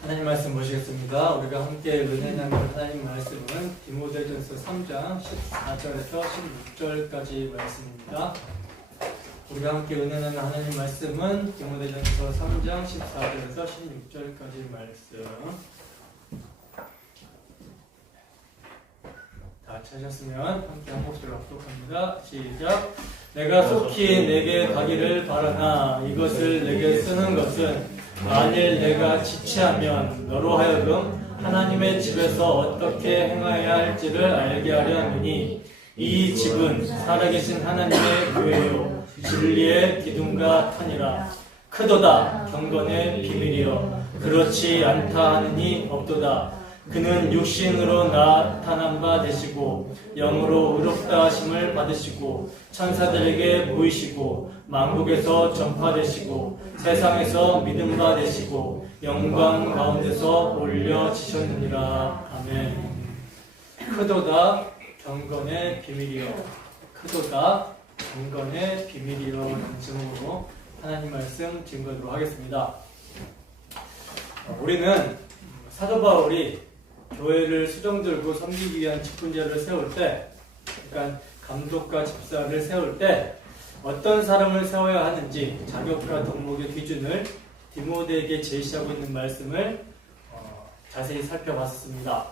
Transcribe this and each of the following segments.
하나님 말씀 보시겠습니다. 우리가 함께 은혜 나눌 하나님 말씀은 디모데전서 3장 14절에서 16절까지 말씀입니다. 우리가 함께 은혜 나눌 하나님 말씀은 디모데전서 3장 14절에서 16절까지 말씀. 다 찾으셨으면 함께 한 목소리로 합독합니다. 시작. 내가 속히 내게 가기를 바라나 이것을 내게 쓰는 것은 만일 내가 지체하면 너로 하여금 하나님의 집에서 어떻게 행하여야 할지를 알게 하려 함이니 이 집은 살아계신 하나님의 교회요 진리의 기둥과 터니라. 크도다 경건의 비밀이여 그렇지 않다 하느니 없도다. 그는 육신으로 나타난 바 되시고 영으로 의롭다 하심을 받으시고 천사들에게 보이시고 만국에서 전파되시고 세상에서 믿음 바 되시고 영광 가운데서 올려지셨느니라. 아멘. 크도다 경건의 비밀이여 크도다 경건의 비밀이여 라는 제목으로 하나님 말씀 증거하도록 하겠습니다. 우리는 사도 바울이 교회를 수종들고 섬기기 위한 직분자를 세울 때, 그러니까 감독과 집사를 세울 때 어떤 사람을 세워야 하는지 자격과 덕목의 기준을 디모데에게 제시하고 있는 말씀을 자세히 살펴봤습니다.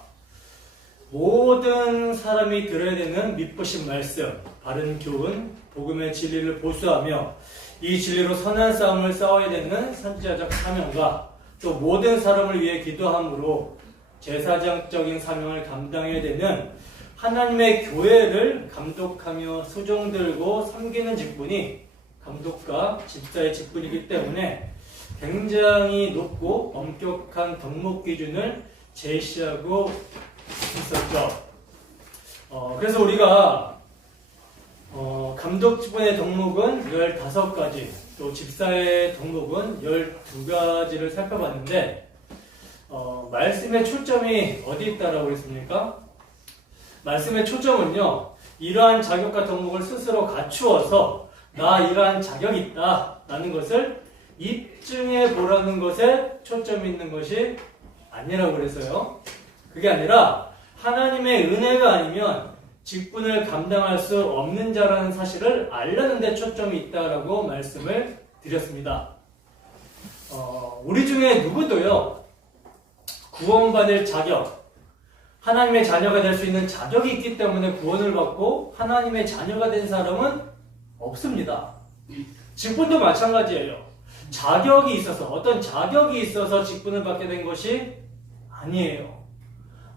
모든 사람이 들어야 되는 믿으신 말씀, 바른 교훈, 복음의 진리를 보수하며 이 진리로 선한 싸움을 싸워야 되는 선지자적 사명과 또 모든 사람을 위해 기도함으로 제사장적인 사명을 감당해야 되는 하나님의 교회를 감독하며 수종들고 섬기는 직분이 감독과 집사의 직분이기 때문에 굉장히 높고 엄격한 덕목 기준을 제시하고 있었죠. 그래서 우리가 감독 직분의 덕목은 15가지, 또 집사의 덕목은 12가지를 살펴봤는데 말씀의 초점이 어디 있다라고 했습니까? 말씀의 초점은요, 이러한 자격과 덕목을 스스로 갖추어서 나 이러한 자격이 있다 라는 것을 입증해 보라는 것에 초점이 있는 것이 아니라고 그래서요. 그게 아니라 하나님의 은혜가 아니면 직분을 감당할 수 없는 자라는 사실을 알려는 데 초점이 있다라고 말씀을 드렸습니다. 우리 중에 누구도요, 구원받을 자격, 하나님의 자녀가 될 수 있는 자격이 있기 때문에 구원을 받고 하나님의 자녀가 된 사람은 없습니다. 직분도 마찬가지예요. 자격이 있어서, 어떤 자격이 있어서 직분을 받게 된 것이 아니에요.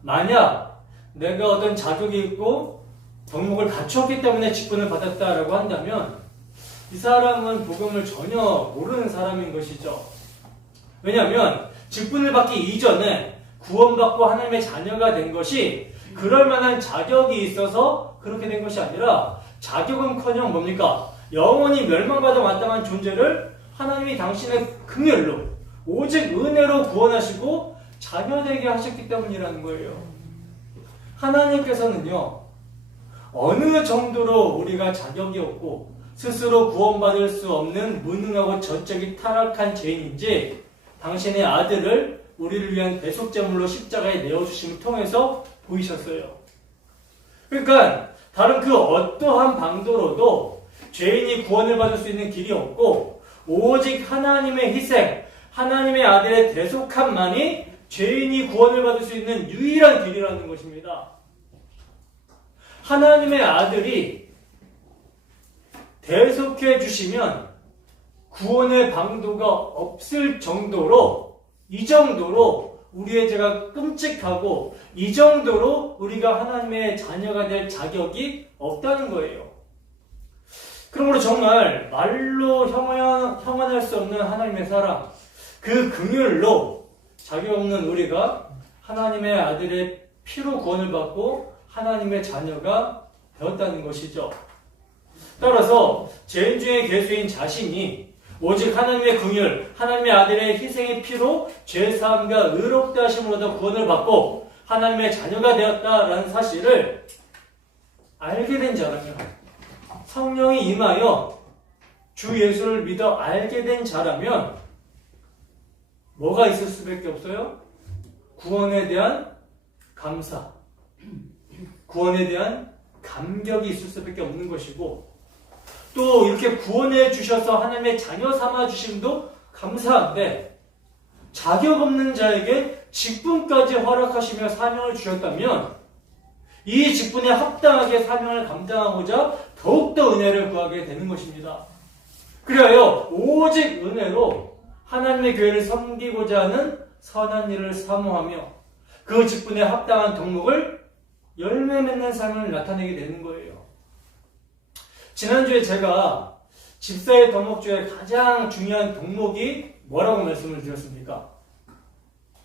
만약 내가 어떤 자격이 있고 덕목을 갖추었기 때문에 직분을 받았다라고 한다면 이 사람은 복음을 전혀 모르는 사람인 것이죠. 왜냐하면 직분을 받기 이전에 구원받고 하나님의 자녀가 된 것이 그럴 만한 자격이 있어서 그렇게 된 것이 아니라 자격은커녕 뭡니까? 영원히 멸망받아 마땅한 존재를 하나님이 당신의 긍휼로 오직 은혜로 구원하시고 자녀되게 하셨기 때문이라는 거예요. 하나님께서는요, 어느 정도로 우리가 자격이 없고 스스로 구원받을 수 없는 무능하고 전적이 타락한 죄인인지 당신의 아들을 우리를 위한 대속제물로 십자가에 내어주심을 통해서 보이셨어요. 그러니까 다른 그 어떠한 방도로도 죄인이 구원을 받을 수 있는 길이 없고 오직 하나님의 희생, 하나님의 아들의 대속함만이 죄인이 구원을 받을 수 있는 유일한 길이라는 것입니다. 하나님의 아들이 대속해 주시면 구원의 방도가 없을 정도로, 이 정도로 우리의 죄가 끔찍하고 이 정도로 우리가 하나님의 자녀가 될 자격이 없다는 거예요. 그러므로 정말 말로 형언할 수 없는 하나님의 사랑, 그 긍휼로 자격 없는 우리가 하나님의 아들의 피로 구원을 받고 하나님의 자녀가 되었다는 것이죠. 따라서 죄인 중에 괴수인 자신이 오직 하나님의 긍휼, 하나님의 아들의 희생의 피로 죄사함과 의롭다 하심으로도 구원을 받고 하나님의 자녀가 되었다라는 사실을 알게 된 자라면, 성령이 임하여 주 예수를 믿어 알게 된 자라면 뭐가 있을 수밖에 없어요? 구원에 대한 감사, 구원에 대한 감격이 있을 수밖에 없는 것이고, 또 이렇게 구원해 주셔서 하나님의 자녀 삼아 주심도 감사한데, 자격 없는 자에게 직분까지 허락하시며 사명을 주셨다면 이 직분에 합당하게 사명을 감당하고자 더욱더 은혜를 구하게 되는 것입니다. 그리하여 오직 은혜로 하나님의 교회를 섬기고자 하는 선한 일을 사모하며 그 직분에 합당한 덕목을 열매 맺는 삶을 나타내게 되는 거예요. 지난주에 제가 집사의 덕목 중에 가장 중요한 덕목이 뭐라고 말씀을 드렸습니까?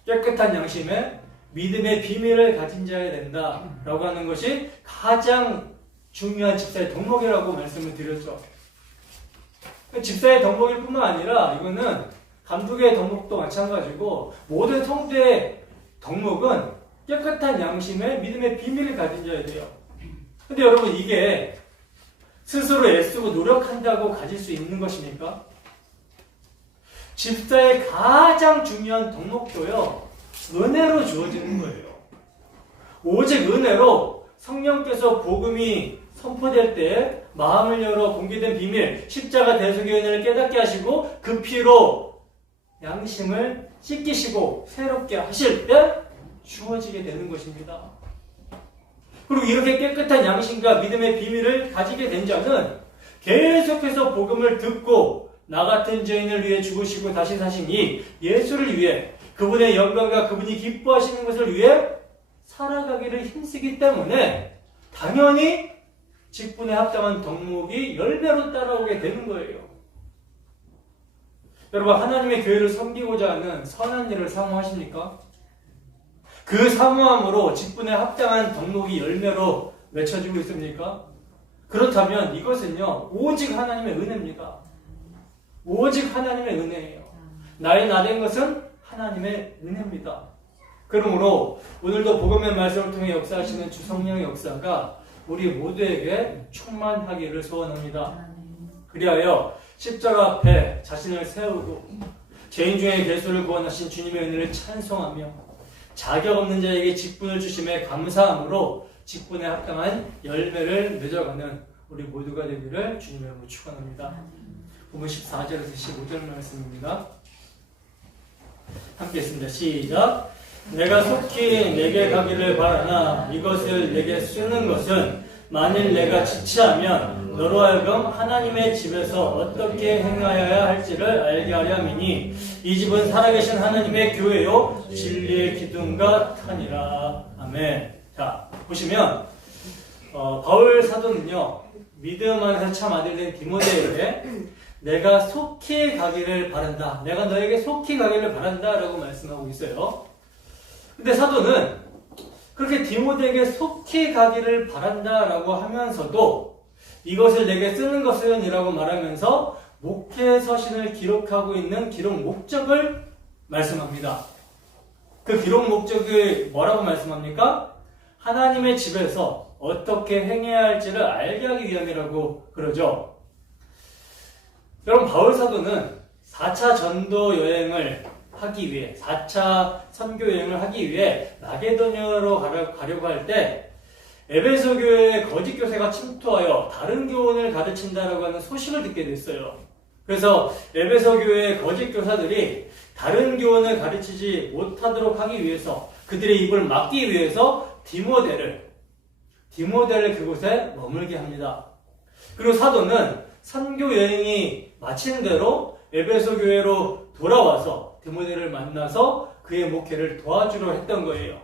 깨끗한 양심에 믿음의 비밀을 가진 자여야 된다라고 하는 것이 가장 중요한 집사의 덕목이라고 말씀을 드렸죠. 집사의 덕목일 뿐만 아니라 이거는 감독의 덕목도 마찬가지고 모든 성도의 덕목은 깨끗한 양심에 믿음의 비밀을 가진 자여야 돼요. 근데 여러분, 이게 스스로 애쓰고 노력한다고 가질 수 있는 것입니까? 집사의 가장 중요한 덕목도요, 은혜로 주어지는 거예요. 오직 은혜로 성령께서 복음이 선포될 때 마음을 열어 공개된 비밀, 십자가 대속의 은혜를 깨닫게 하시고 그 피로 양심을 씻기시고 새롭게 하실 때 주어지게 되는 것입니다. 그리고 이렇게 깨끗한 양심과 믿음의 비밀을 가지게 된 자는 계속해서 복음을 듣고 나 같은 죄인을 위해 죽으시고 다시 사신 이 예수를 위해 그분의 영광과 그분이 기뻐하시는 것을 위해 살아가기를 힘쓰기 때문에 당연히 직분에 합당한 덕목이 열매로 따라오게 되는 거예요. 여러분, 하나님의 교회를 섬기고자 하는 선한 일을 사모하십니까? 그 사모함으로 직분에 합당한 덕목이 열매로 맺혀지고 있습니까? 그렇다면 이것은요, 오직 하나님의 은혜입니다. 오직 하나님의 은혜예요. 나의 나된 것은 하나님의 은혜입니다. 그러므로 오늘도 복음의 말씀을 통해 역사하시는 주 성령의 역사가 우리 모두에게 충만하기를 소원합니다. 그리하여 십자가 앞에 자신을 세우고 죄인 중에 괴수를 구원하신 주님의 은혜를 찬송하며 자격 없는 자에게 직분을 주심에 감사함으로 직분에 합당한 열매를 맺어가는 우리 모두가 되기를 주님의 이름으로 축원합니다. 본문 14절에서 15절 말씀입니다. 함께 했습니다. 시작. 내가 속히 내게 가기를 바라나 이것을 내게 쓰는 것은 만일 내가 지체하면 너로 하여금 하나님의 집에서 어떻게 행하여야 할지를 알게 하려 함이니 이 집은 살아계신 하나님의 교회요 진리의 기둥과 터니라. 아멘. 자, 보시면 바울 사도는요, 믿음 안에서 참 아들된 디모데에게 내가 속히 가기를 바란다, 내가 너에게 속히 가기를 바란다 라고 말씀하고 있어요. 근데 사도는 그렇게 디모데에게 속히 가기를 바란다 라고 하면서도 이것을 내게 쓰는 것은 이라고 말하면서 목회 서신을 기록하고 있는 기록 목적을 말씀합니다. 그 기록 목적이 뭐라고 말씀합니까? 하나님의 집에서 어떻게 행해야 할지를 알게 하기 위함이라고 그러죠. 여러분, 바울 사도는 4차 전도 여행을 하기 위해, 4차 선교 여행을 하기 위해 마게도냐로 가려고 할 때 에베소 교회에 거짓 교사가 침투하여 다른 교훈을 가르친다라고 하는 소식을 듣게 됐어요. 그래서 에베소 교회의 거짓 교사들이 다른 교훈을 가르치지 못하도록 하기 위해서, 그들의 입을 막기 위해서 디모데를 그곳에 머물게 합니다. 그리고 사도는 선교 여행이 마친 대로 에베소 교회로 돌아와서 디모데를 만나서 그의 목회를 도와주려 했던 거예요.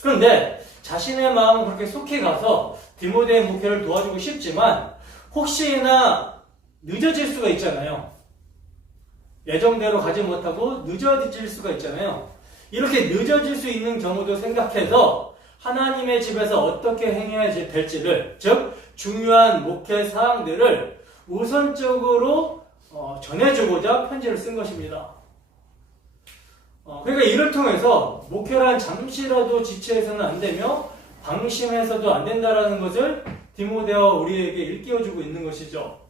그런데 자신의 마음은 그렇게 속히 가서 디모데의 목회를 도와주고 싶지만 혹시나 늦어질 수가 있잖아요. 예정대로 가지 못하고 늦어질 수가 있잖아요. 이렇게 늦어질 수 있는 경우도 생각해서 하나님의 집에서 어떻게 행해야 될지를, 즉 중요한 목회 사항들을 우선적으로 전해주고자 편지를 쓴 것입니다. 그러니까 이를 통해서 목회란 잠시라도 지체해서는 안 되며 방심해서도 안 된다라는 것을 디모데와 우리에게 일깨워주고 있는 것이죠.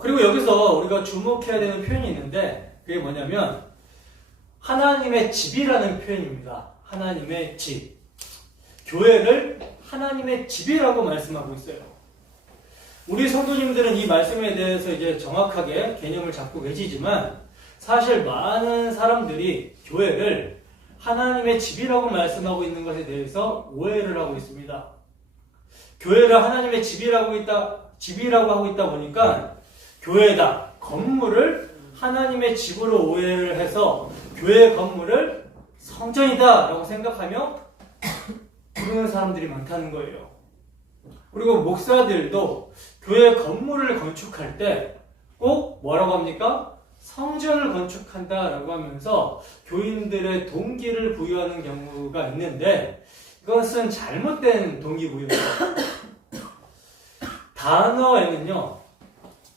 그리고 여기서 우리가 주목해야 되는 표현이 있는데 그게 뭐냐면 하나님의 집이라는 표현입니다. 하나님의 집. 교회를 하나님의 집이라고 말씀하고 있어요. 우리 성도님들은 이 말씀에 대해서 이제 정확하게 개념을 잡고 계시지만 사실 많은 사람들이 교회를 하나님의 집이라고 말씀하고 있는 것에 대해서 오해를 하고 있습니다. 교회를 하나님의 집이라고 하고 있다 보니까 교회다, 건물을 하나님의 집으로 오해를 해서 교회 건물을 성전이다 라고 생각하며 부르는 사람들이 많다는 거예요. 그리고 목사들도 교회 건물을 건축할 때 꼭 뭐라고 합니까? 성전을 건축한다 라고 하면서 교인들의 동기를 부여하는 경우가 있는데 이것은 잘못된 동기부여예요. 단어에는요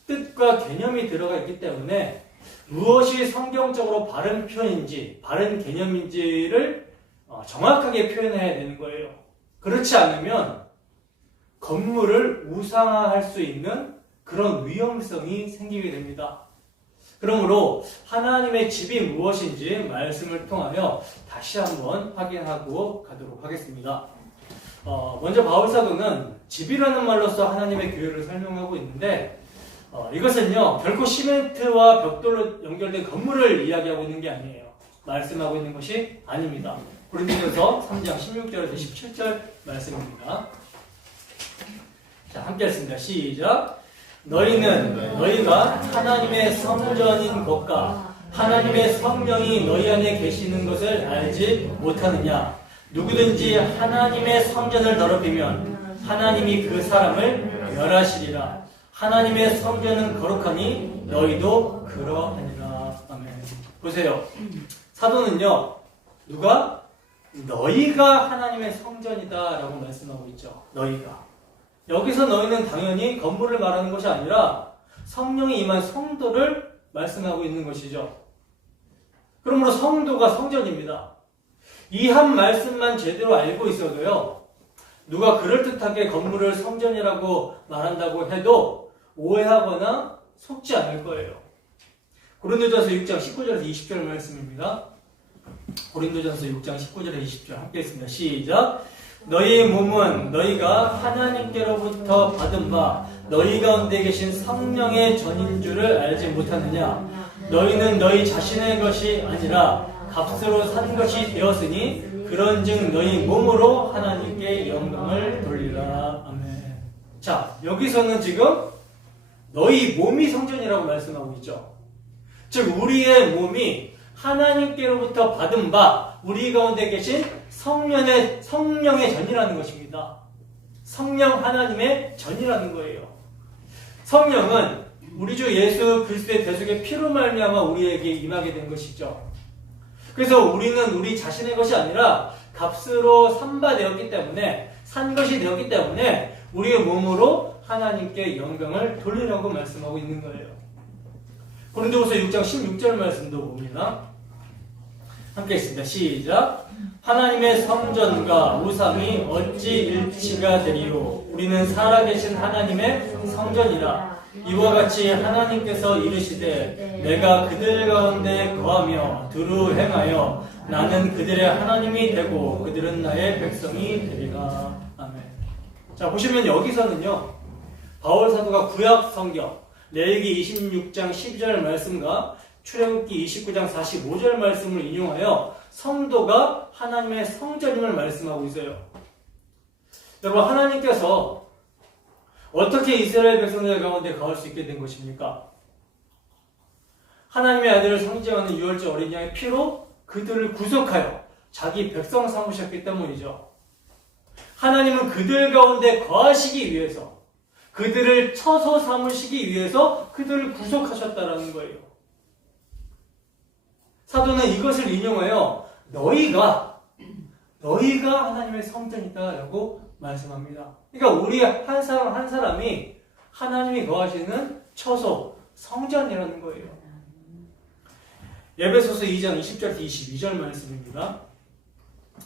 뜻과 개념이 들어가 있기 때문에 무엇이 성경적으로 바른 표현인지 바른 개념인지를 정확하게 표현해야 되는 거예요. 그렇지 않으면 건물을 우상화할 수 있는 그런 위험성이 생기게 됩니다. 그러므로 하나님의 집이 무엇인지 말씀을 통하여 다시 한번 확인하고 가도록 하겠습니다. 먼저 바울사도는 집이라는 말로서 하나님의 교회를 설명하고 있는데 이것은요 결코 시멘트와 벽돌로 연결된 건물을 이야기하고 있는 게 아니에요. 말씀하고 있는 것이 아닙니다. 고린도전서 3장 16절에서 17절 말씀입니다. 자, 함께 했습니다. 시작. 너희가 하나님의 성전인 것과 하나님의 성령이 너희 안에 계시는 것을 알지 못하느냐? 누구든지 하나님의 성전을 더럽히면 하나님이 그 사람을 멸하시리라. 하나님의 성전은 거룩하니 너희도 그러하니라. 아멘. 보세요. 사도는요, 누가? 너희가 하나님의 성전이다 라고 말씀하고 있죠. 너희가. 여기서 너희는 당연히 건물을 말하는 것이 아니라 성령이 임한 성도를 말씀하고 있는 것이죠. 그러므로 성도가 성전입니다. 이 한 말씀만 제대로 알고 있어도요, 누가 그럴듯하게 건물을 성전이라고 말한다고 해도 오해하거나 속지 않을 거예요. 고린도전서 6장 19절에서 20절 말씀입니다. 고린도전서 6장 19절에서 20절 함께 했습니다. 시작. 너희 몸은 너희가 하나님께로부터 받은 바 너희 가운데 계신 성령의 전인 줄을 알지 못하느냐? 너희는 너희 자신의 것이 아니라 값으로 산 것이 되었으니 그런즉 너희 몸으로 하나님께 영광을 돌리라. 아멘. 자, 여기서는 지금 너희 몸이 성전이라고 말씀하고 있죠. 즉 우리의 몸이 하나님께로부터 받은 바 우리 가운데 계신 성령의 전이라는 것입니다. 성령 하나님의 전이라는 거예요. 성령은 우리 주 예수 그리스도의 대속의 피로 말미암아 우리에게 임하게 된 것이죠. 그래서 우리는 우리 자신의 것이 아니라 값으로 산 것이 되었기 때문에 우리의 몸으로 하나님께 영광을 돌리라고 말씀하고 있는 거예요. 고린도후서 6장 16절 말씀도 봅니다. 함께 있습니다. 시작. 하나님의 성전과 우상이 어찌 일치가 되리요? 우리는 살아계신 하나님의 성전이라. 이와 같이 하나님께서 이르시되 내가 그들 가운데 거하며 두루 행하여 나는 그들의 하나님이 되고 그들은 나의 백성이 되리라. 아멘. 자, 보시면 여기서는요 바울 사도가 구약 성경 레위기 26장 12절 말씀과 출애굽기 29장 45절 말씀을 인용하여 성도가 하나님의 성전임을 말씀하고 있어요. 여러분, 하나님께서 어떻게 이스라엘 백성들 가운데 거할 수 있게 된 것입니까? 하나님의 아들을 상징하는 유월절 어린 양의 피로 그들을 구속하여 자기 백성 삼으셨기 때문이죠. 하나님은 그들 가운데 거하시기 위해서, 그들을 처소 삼으시기 위해서 그들을 구속하셨다라는 거예요. 사도는 이것을 인용하여 너희가 하나님의 성전이다라고 말씀합니다. 그러니까 우리 한 사람 한 사람이 하나님이 거하시는 처소, 성전이라는 거예요. 에베소서 2장 20절에서 22절 말씀입니다.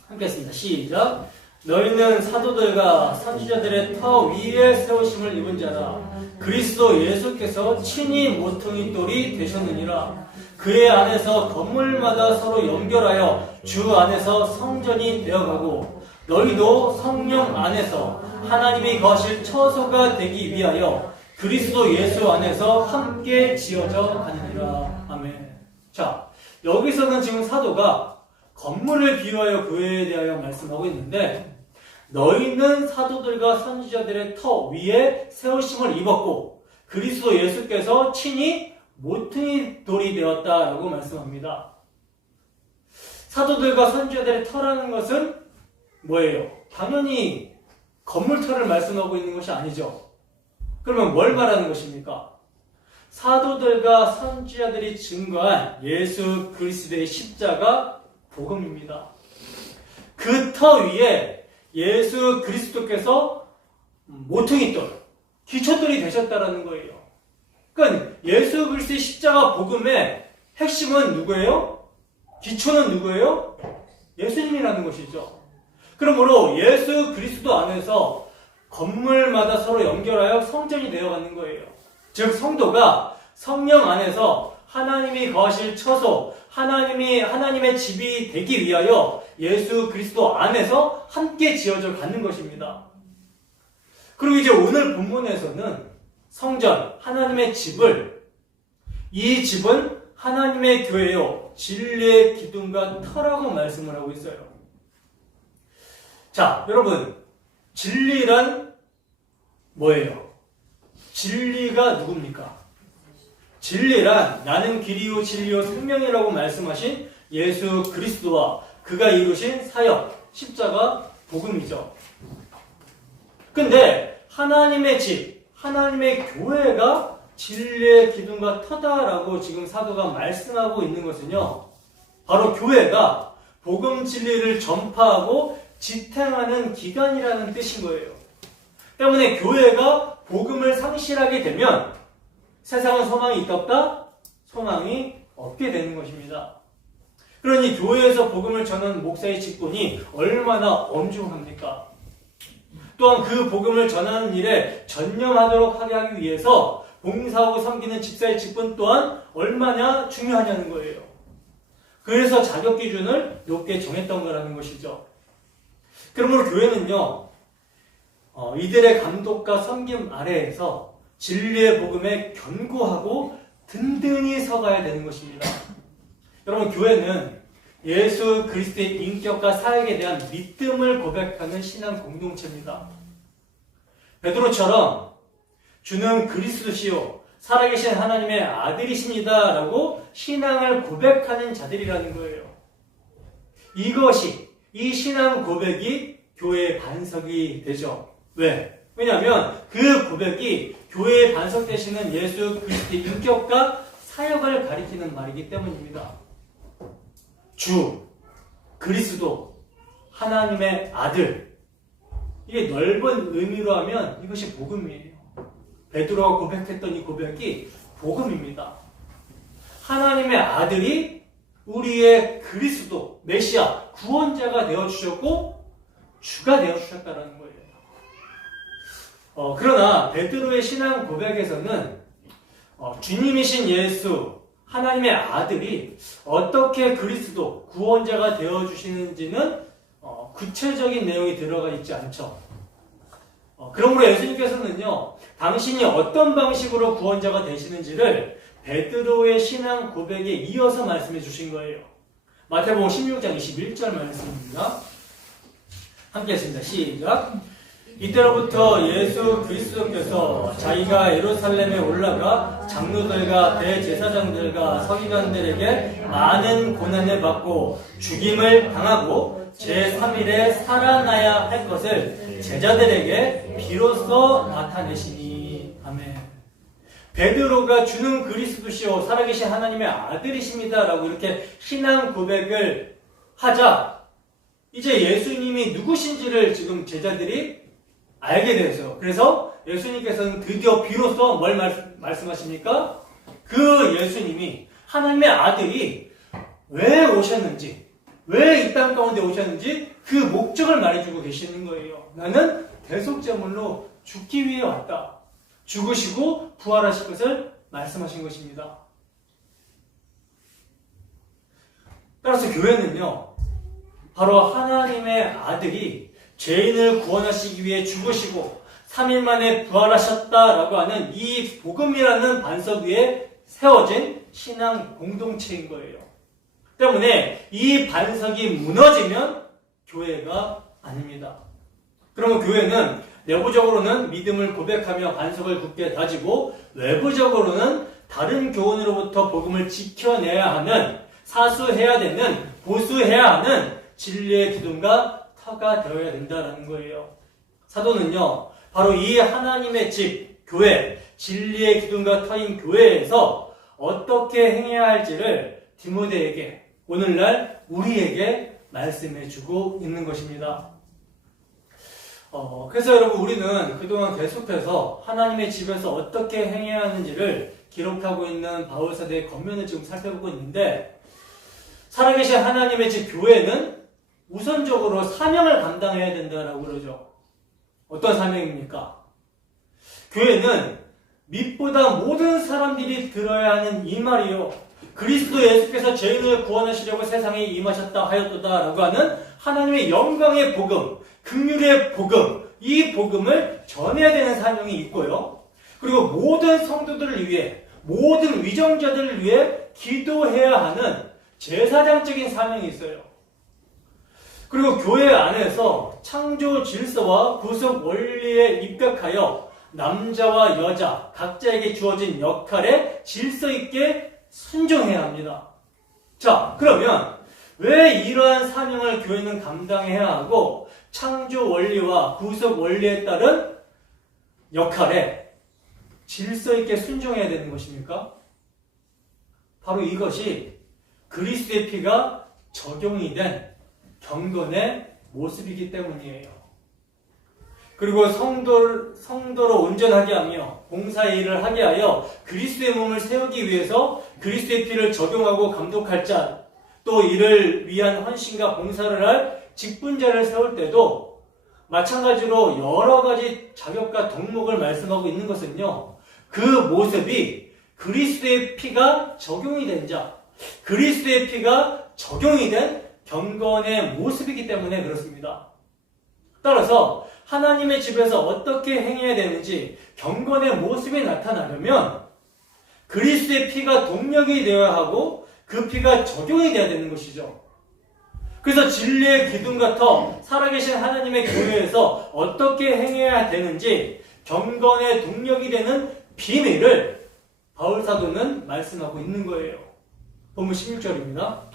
함께 했습니다. 시작. 너희는 사도들과 선지자들의 터 위에 세우심을 입은 자라. 그리스도 예수께서 친히 모퉁이 돌이 되셨느니라. 그의 안에서 건물마다 서로 연결하여 주 안에서 성전이 되어가고 너희도 성령 안에서 하나님이 거하실 처소가 되기 위하여 그리스도 예수 안에서 함께 지어져 가느니라. 아멘. 자, 여기서는 지금 사도가 건물을 비유하여 교회에 대하여 말씀하고 있는데 너희는 사도들과 선지자들의 터 위에 세우심을 입었고 그리스도 예수께서 친히 모퉁이 돌이 되었다라고 말씀합니다. 사도들과 선지자들의 터라는 것은 뭐예요? 당연히 건물터를 말씀하고 있는 것이 아니죠. 그러면 뭘 말하는 것입니까? 사도들과 선지자들이 증거한 예수 그리스도의 십자가 복음입니다. 그 터 위에 예수 그리스도께서 모퉁이돌, 기초돌이 되셨다라는 거예요. 그러니까 예수 그리스도의 십자가 복음의 핵심은 누구예요? 기초는 누구예요? 예수님이라는 것이죠. 그러므로 예수 그리스도 안에서 건물마다 서로 연결하여 성전이 되어가는 거예요. 즉 성도가 성령 안에서 하나님이 거하실 처소, 하나님의 집이 되기 위하여 예수 그리스도 안에서 함께 지어져 가는 것입니다. 그리고 이제 오늘 본문에서는 성전, 하나님의 집을, 이 집은 하나님의 교회요 진리의 기둥과 터라고 말씀을 하고 있어요. 자, 여러분, 진리란 뭐예요? 진리가 누굽니까? 진리란 나는 길이요 진리요 생명이라고 말씀하신 예수 그리스도와 그가 이루신 사역, 십자가, 복음이죠. 근데 하나님의 집, 하나님의 교회가 진리의 기둥과 터다라고 지금 사도가 말씀하고 있는 것은요, 바로 교회가 복음 진리를 전파하고 지탱하는 기관이라는 뜻인 거예요. 때문에 교회가 복음을 상실하게 되면 세상은 소망이 있다 없다? 소망이 없게 되는 것입니다. 그러니 교회에서 복음을 전하는 목사의 직분이 얼마나 엄중합니까? 또한 그 복음을 전하는 일에 전념하도록 하게 하기 위해서 봉사하고 섬기는 집사의 직분 또한 얼마나 중요하냐는 거예요. 그래서 자격 기준을 높게 정했던 거라는 것이죠. 그러므로 교회는요, 이들의 감독과 섬김 아래에서 진리의 복음에 견고하고 든든히 서가야 되는 것입니다. 여러분, 교회는 예수 그리스도의 인격과 사역에 대한 믿음을 고백하는 신앙 공동체입니다. 베드로처럼 주는 그리스도시요 살아계신 하나님의 아들이십니다 라고 신앙을 고백하는 자들이라는 거예요. 이 신앙 고백이 교회의 반석이 되죠. 왜? 왜냐하면 그 고백이 교회의 반석 되시는 예수 그리스도의 인격과 사역을 가리키는 말이기 때문입니다. 주, 그리스도, 하나님의 아들, 이게 넓은 의미로 하면 이것이 복음이에요. 베드로가 고백했던 이 고백이 복음입니다. 하나님의 아들이 우리의 그리스도, 메시아, 구원자가 되어주셨고 주가 되어주셨다는 거예요. 그러나 베드로의 신앙 고백에서는 주님이신 예수, 하나님의 아들이 어떻게 그리스도, 구원자가 되어주시는지는 구체적인 내용이 들어가 있지 않죠. 그러므로 예수님께서는요, 당신이 어떤 방식으로 구원자가 되시는지를 베드로의 신앙 고백에 이어서 말씀해 주신 거예요. 마태복음 16장 21절 말씀입니다. 함께 했습니다. 시작. 이때로부터 예수 그리스도께서 자기가 예루살렘에 올라가 장로들과 대제사장들과 서기관들에게 많은 고난을 받고 죽임을 당하고 제3일에 살아나야 할 것을 제자들에게 비로소 나타내시니. 아멘. 베드로가 주는 그리스도시요 살아계신 하나님의 아들이십니다 라고 이렇게 신앙 고백을 하자 이제 예수님이 누구신지를 지금 제자들이 알게 되죠. 그래서 예수님께서는 드디어 비로소 뭘 말씀하십니까? 그 예수님이 하나님의 아들이 왜 오셨는지, 왜 이 땅 가운데 오셨는지 그 목적을 말해주고 계시는 거예요. 나는 대속제물로 죽기 위해 왔다. 죽으시고 부활하실 것을 말씀하신 것입니다. 따라서 교회는요, 바로 하나님의 아들이 죄인을 구원하시기 위해 죽으시고 3일 만에 부활하셨다라고 하는 이 복음이라는 반석 위에 세워진 신앙 공동체인 거예요. 때문에 이 반석이 무너지면 교회가 아닙니다. 그러면 교회는 내부적으로는 믿음을 고백하며 반석을 굳게 다지고 외부적으로는 다른 교훈으로부터 복음을 지켜내야 하는, 사수해야 되는, 보수해야 하는 진리의 기둥과 터가 되어야 된다는 거예요. 사도는요, 바로 이 하나님의 집, 교회, 진리의 기둥과 터인 교회에서 어떻게 행해야 할지를 디모데에게, 오늘날 우리에게 말씀해주고 있는 것입니다. 그래서 여러분, 우리는 그동안 계속해서 하나님의 집에서 어떻게 행해야 하는지를 기록하고 있는 바울사도의 겉면을 지금 살펴보고 있는데, 살아계신 하나님의 집 교회는 우선적으로 사명을 감당해야 된다라고 그러죠. 어떤 사명입니까? 교회는 밑보다 모든 사람들이 들어야 하는 이 말이요, 그리스도 예수께서 죄인을 구원하시려고 세상에 임하셨다 하였도다 라고 하는 하나님의 영광의 복음, 긍휼의 복음, 이 복음을 전해야 되는 사명이 있고요. 그리고 모든 성도들을 위해, 모든 위정자들을 위해 기도해야 하는 제사장적인 사명이 있어요. 그리고 교회 안에서 창조 질서와 구속 원리에 입각하여 남자와 여자 각자에게 주어진 역할에 질서 있게 순종해야 합니다. 자, 그러면 왜 이러한 사명을 교회는 감당해야 하고 창조 원리와 구속 원리에 따른 역할에 질서 있게 순종해야 되는 것입니까? 바로 이것이 그리스도의 피가 적용이 된 경건의 모습이기 때문이에요. 그리고 성도로 온전하게 하며 봉사의 일을 하게 하여 그리스도의 몸을 세우기 위해서 그리스도의 피를 적용하고 감독할 자, 또 이를 위한 헌신과 봉사를 할 직분자를 세울 때도 마찬가지로 여러 가지 자격과 덕목을 말씀하고 있는 것은요, 그 모습이 그리스도의 피가 적용이 된 자, 그리스도의 피가 적용이 된 경건의 모습이기 때문에 그렇습니다. 따라서 하나님의 집에서 어떻게 행해야 되는지 경건의 모습이 나타나려면 그리스도의 피가 동력이 되어야 하고 그 피가 적용이 되어야 되는 것이죠. 그래서 진리의 기둥과 터, 살아계신 하나님의 교회에서 어떻게 행해야 되는지 경건의 동력이 되는 비밀을 바울사도는 말씀하고 있는 거예요. 본문 16절입니다.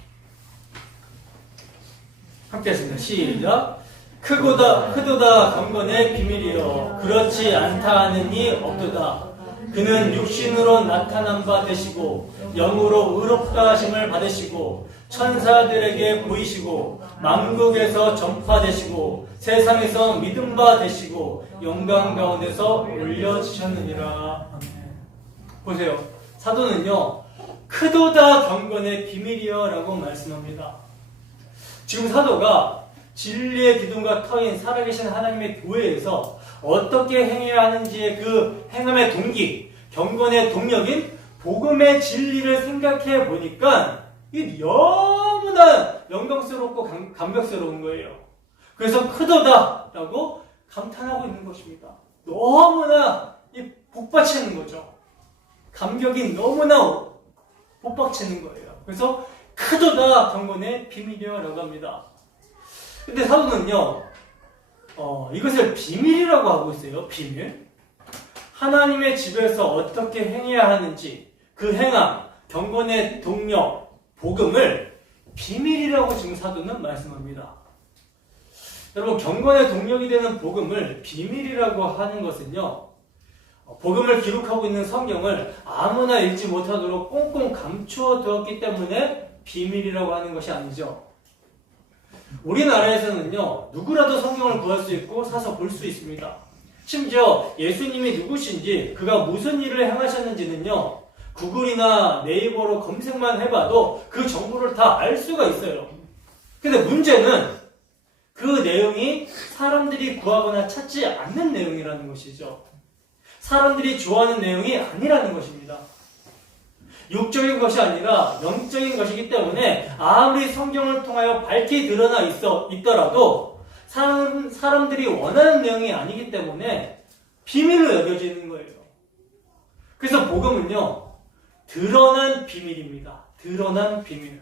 함께 하십니다. 시작. 크도다 경건의 비밀이여 그렇지 않다 하는 이 없도다. 그는 육신으로 나타난 바 되시고 영으로 의롭다 하심을 받으시고 천사들에게 보이시고 만국에서 전파되시고 세상에서 믿음 바 되시고 영광 가운데서 올려지셨느니라. 아멘. 보세요. 사도는요, 크도다 경건의 비밀이여 라고 말씀합니다. 지금 사도가 진리의 기둥과 터인 살아계신 하나님의 교회에서 어떻게 행해야 하는지의 그 행함의 동기, 경건의 동력인 복음의 진리를 생각해 보니까 이게 너무나 영광스럽고 감격스러운 거예요. 그래서 크도다라고 감탄하고 있는 것입니다. 너무나 복받치는 거죠. 감격이 너무나 복받치는 거예요. 그래서 크도다 경건의 비밀이라고 합니다. 근데 사도는요, 이것을 비밀이라고 하고 있어요. 비밀. 하나님의 집에서 어떻게 행해야 하는지 그 행함, 경건의 동력, 복음을 비밀이라고 지금 사도는 말씀합니다. 여러분, 경건의 동력이 되는 복음을 비밀이라고 하는 것은요, 복음을 기록하고 있는 성경을 아무나 읽지 못하도록 꽁꽁 감추어 두었기 때문에 비밀이라고 하는 것이 아니죠. 우리나라에서는요, 누구라도 성경을 구할 수 있고 사서 볼 수 있습니다. 심지어 예수님이 누구신지, 그가 무슨 일을 행하셨는지는요, 구글이나 네이버로 검색만 해봐도 그 정보를 다 알 수가 있어요. 근데 문제는 그 내용이 사람들이 구하거나 찾지 않는 내용이라는 것이죠. 사람들이 좋아하는 내용이 아니라는 것입니다. 육적인 것이 아니라 영적인 것이기 때문에 아무리 성경을 통하여 밝히 드러나 있더라도 사람들이 원하는 내용이 아니기 때문에 비밀로 여겨지는 거예요. 그래서 복음은요, 드러난 비밀입니다. 드러난 비밀.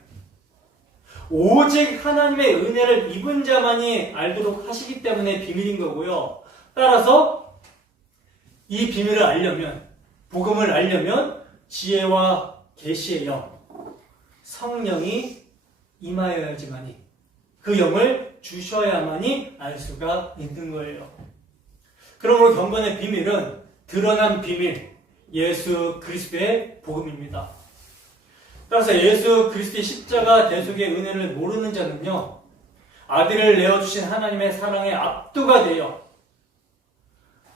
오직 하나님의 은혜를 입은 자만이 알도록 하시기 때문에 비밀인 거고요. 따라서 이 비밀을 알려면, 복음을 알려면 지혜와 계시의 영, 성령이 임하여야지만이, 그 영을 주셔야만이 알 수가 있는 거예요. 그러므로 경건의 비밀은 드러난 비밀, 예수 그리스도의 복음입니다. 따라서 예수 그리스도의 십자가 대속의 은혜를 모르는 자는요, 아들을 내어주신 하나님의 사랑에 압도가 되어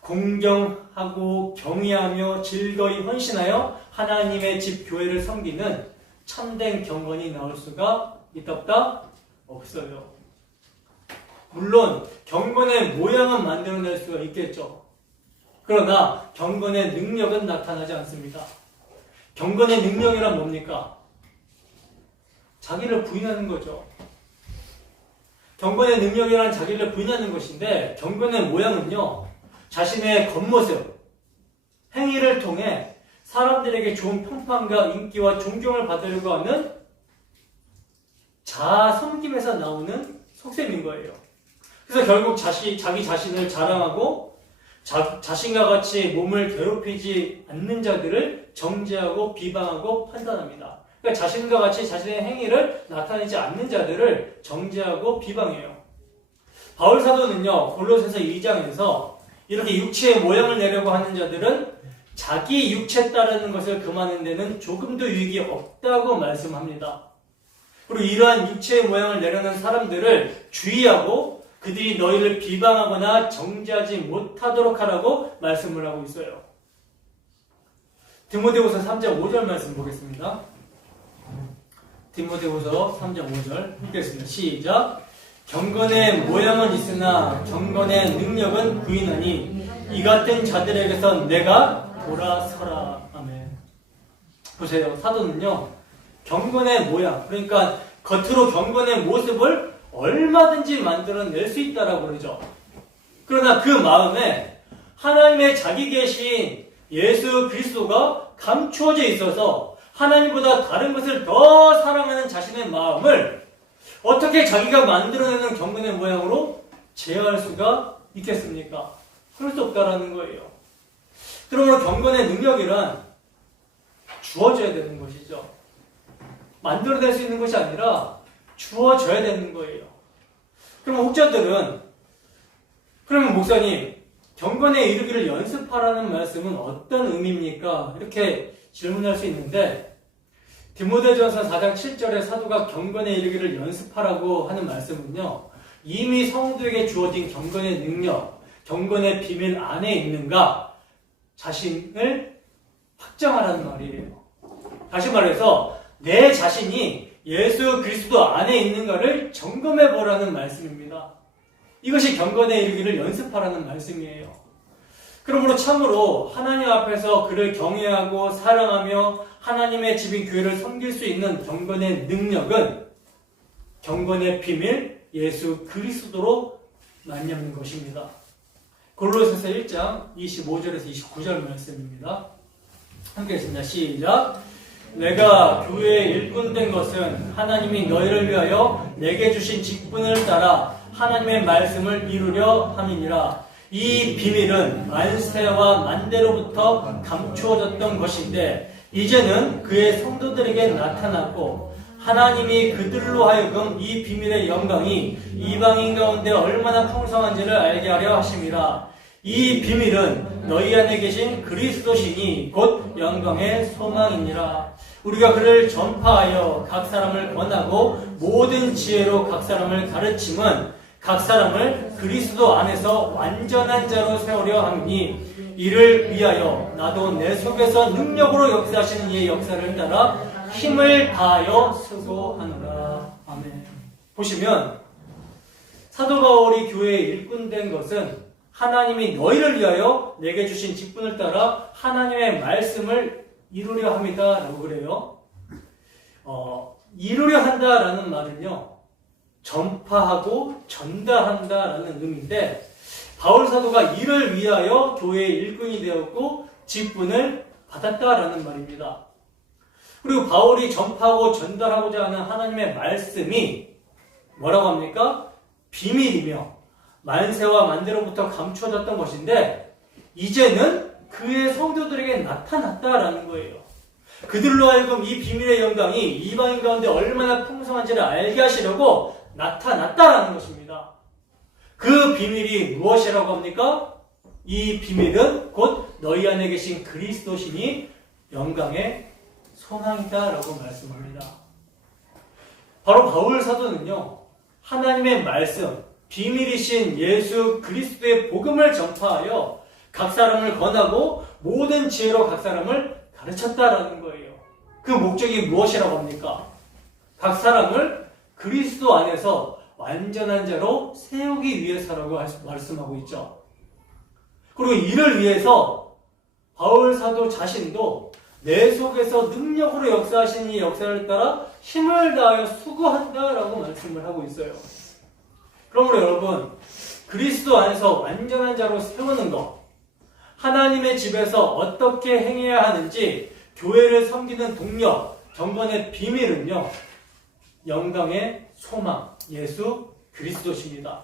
공경하고 경외하며 즐거이 헌신하여 하나님의 집 교회를 섬기는 참된 경건이 나올 수가 있다 없어요. 물론 경건의 모양은 만들어낼 수가 있겠죠. 그러나 경건의 능력은 나타나지 않습니다. 경건의 능력이란 뭡니까? 자기를 부인하는 거죠. 경건의 능력이란 자기를 부인하는 것인데, 경건의 모양은요, 자신의 겉모습, 행위를 통해 사람들에게 좋은 평판과 인기와 존경을 받으려고 하는 자아 섬김에서 나오는 속셈인 거예요. 그래서 결국 자기 자신을 자랑하고 자신과 같이 몸을 괴롭히지 않는 자들을 정죄하고 비방하고 판단합니다. 그러니까 자신과 같이 자신의 행위를 나타내지 않는 자들을 정죄하고 비방해요. 바울 사도는요, 골로새서 2장에서 이렇게 육체의 모양을 내려고 하는 자들은 자기 육체 따르는 것을 금하는 데는 조금도 유익이 없다고 말씀합니다. 그리고 이러한 육체의 모양을 내려는 사람들을 주의하고 그들이 너희를 비방하거나 정죄하지 못하도록 하라고 말씀을 하고 있어요. 디모데후서 3장 5절 말씀 보겠습니다. 디모데후서 3장 5절 읽겠습니다. 시작. 경건의 모양은 있으나 경건의 능력은 부인하니 이 같은 자들에게선 내가 돌아서라. 아멘. 보세요. 사도는요, 경건의 모양, 그러니까 겉으로 경건의 모습을 얼마든지 만들어낼 수 있다라고 그러죠. 그러나 그 마음에 하나님의 자기 계신 예수 그리스도가 감추어져 있어서 하나님보다 다른 것을 더 사랑하는 자신의 마음을 어떻게 자기가 만들어내는 경건의 모양으로 제어할 수가 있겠습니까? 그럴 수 없다라는 거예요. 그러므로 경건의 능력이란 주어져야 되는 것이죠. 만들어낼 수 있는 것이 아니라 주어져야 되는 거예요. 그럼 혹자들은, 그러면 목사님, 경건에 이르기를 연습하라는 말씀은 어떤 의미입니까? 이렇게 질문할 수 있는데, 디모데전서 4장 7절에 사도가 경건에 이르기를 연습하라고 하는 말씀은요, 이미 성도에게 주어진 경건의 능력, 경건의 비밀 안에 있는가 자신을 확정하라는 말이에요. 다시 말해서 내 자신이 예수 그리스도 안에 있는가를 점검해 보라는 말씀입니다. 이것이 경건에 이르기를 연습하라는 말씀이에요. 그러므로 참으로 하나님 앞에서 그를 경외하고 사랑하며 하나님의 집인 교회를 섬길 수 있는 경건의 능력은 경건의 비밀 예수 그리스도로 말미암는 것입니다. 골로새서 1장 25절에서 29절 말씀입니다. 함께 했습니다. 시작. 내가 교회에 일꾼된 것은 하나님이 너희를 위하여 내게 주신 직분을 따라 하나님의 말씀을 이루려 함이니라. 이 비밀은 만세와 만대로부터 감추어졌던 것인데 이제는 그의 성도들에게 나타났고 하나님이 그들로 하여금 이 비밀의 영광이 이방인 가운데 얼마나 풍성한지를 알게 하려 하심이라. 이 비밀은 너희 안에 계신 그리스도시니 곧 영광의 소망이니라. 우리가 그를 전파하여 각 사람을 권하고 모든 지혜로 각 사람을 가르침은 각 사람을 그리스도 안에서 완전한 자로 세우려 함이니 이를 위하여 나도 내 속에서 능력으로 역사하시는 이의 역사를 따라 힘을 다하여 수고하노라. 아멘. 보시면 사도 바울이 교회에 일꾼된 것은 하나님이 너희를 위하여 내게 주신 직분을 따라 하나님의 말씀을 이루려 합니다. 라고 그래요. 이루려 한다라는 말은요, 전파하고 전달한다라는 의미인데, 바울 사도가 이를 위하여 교회의 일꾼이 되었고 직분을 받았다라는 말입니다. 그리고 바울이 전파하고 전달하고자 하는 하나님의 말씀이 뭐라고 합니까? 비밀이며 만세와 만대로부터 감추어졌던 것인데 이제는 그의 성도들에게 나타났다라는 거예요. 그들로 하여금 이 비밀의 영광이 이방인 가운데 얼마나 풍성한지를 알게 하시려고 나타났다라는 것입니다. 그 비밀이 무엇이라고 합니까? 이 비밀은 곧 너희 안에 계신 그리스도시니 영광의 소망이다라고 말씀합니다. 바로 바울 사도는요, 하나님의 말씀, 비밀이신 예수 그리스도의 복음을 전파하여 각 사람을 권하고 모든 지혜로 각 사람을 가르쳤다라는 거예요. 그 목적이 무엇이라고 합니까? 각 사람을 그리스도 안에서 완전한 자로 세우기 위해서라고 말씀하고 있죠. 그리고 이를 위해서 바울 사도 자신도 내 속에서 능력으로 역사하시는 이 역사를 따라 힘을 다하여 수고한다라고 말씀을 하고 있어요. 그러므로 여러분, 그리스도 안에서 완전한 자로 세우는 것, 하나님의 집에서 어떻게 행해야 하는지 교회를 섬기는 동력, 경건의 비밀은요, 영광의 소망, 예수 그리스도십니다.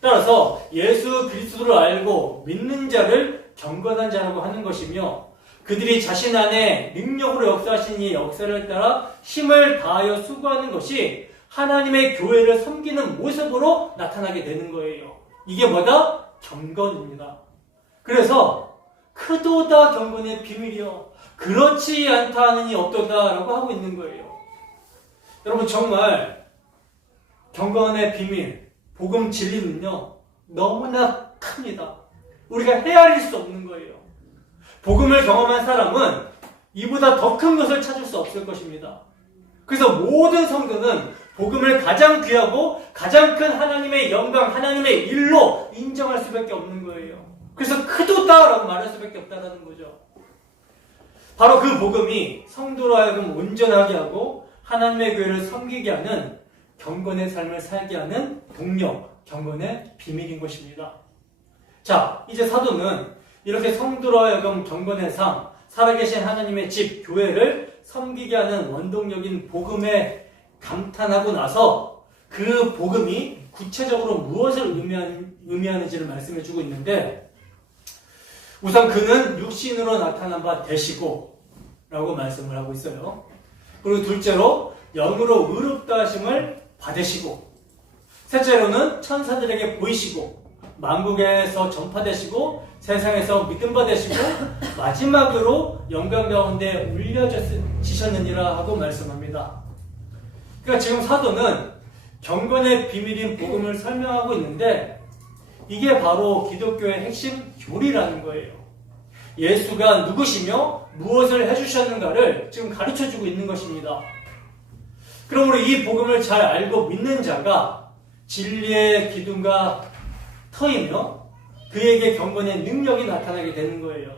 따라서 예수 그리스도를 알고 믿는 자를 경건한 자라고 하는 것이며 그들이 자신 안에 능력으로 역사하신 이 역사를 따라 힘을 다하여 수고하는 것이 하나님의 교회를 섬기는 모습으로 나타나게 되는 거예요. 이게 뭐다? 경건입니다. 그래서 크도다 경건의 비밀이요 그렇지 않다 하느니 없도다라고 하고 있는 거예요. 여러분 정말 경건의 비밀, 복음 진리는요 너무나 큽니다. 우리가 헤아릴 수 없는 거예요. 복음을 경험한 사람은 이보다 더 큰 것을 찾을 수 없을 것입니다. 그래서 모든 성도는 복음을 가장 귀하고 가장 큰 하나님의 영광, 하나님의 일로 인정할 수밖에 없는 거예요. 그래서 크도다라고 말할 수밖에 없다는 거죠. 바로 그 복음이 성도로 하여금 온전하게 하고 하나님의 교회를 섬기게 하는 경건의 삶을 살게 하는 동력, 경건의 비밀인 것입니다. 자, 이제 사도는 이렇게 성도로 하여금 경건의 삶, 살아계신 하나님의 집, 교회를 섬기게 하는 원동력인 복음에 감탄하고 나서 그 복음이 구체적으로 무엇을 의미하는지를 말씀해주고 있는데 우선 그는 육신으로 나타난 바 되시고 라고 말씀을 하고 있어요. 그리고 둘째로 영으로 의롭다 하심을 받으시고 셋째로는 천사들에게 보이시고 만국에서 전파되시고 세상에서 믿음 받으시고 마지막으로 영광 가운데 울려지셨느니라 하고 말씀합니다. 그러니까 지금 사도는 경건의 비밀인 복음을 설명하고 있는데 이게 바로 기독교의 핵심 교리라는 거예요. 예수가 누구시며 무엇을 해주셨는가를 지금 가르쳐주고 있는 것입니다. 그러므로 이 복음을 잘 알고 믿는 자가 진리의 기둥과 터이며 그에게 경건의 능력이 나타나게 되는 거예요.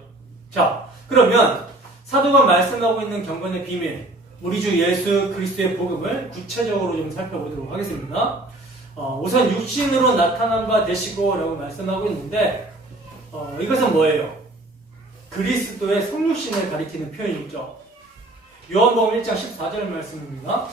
자, 그러면 사도가 말씀하고 있는 경건의 비밀, 우리 주 예수 그리스도의 복음을 구체적으로 좀 살펴보도록 하겠습니다. 우선 육신으로 나타난 바 되시고 라고 말씀하고 있는데 이것은 뭐예요? 그리스도의 성육신을 가리키는 표현이죠. 요한복음 1장 14절 말씀입니다.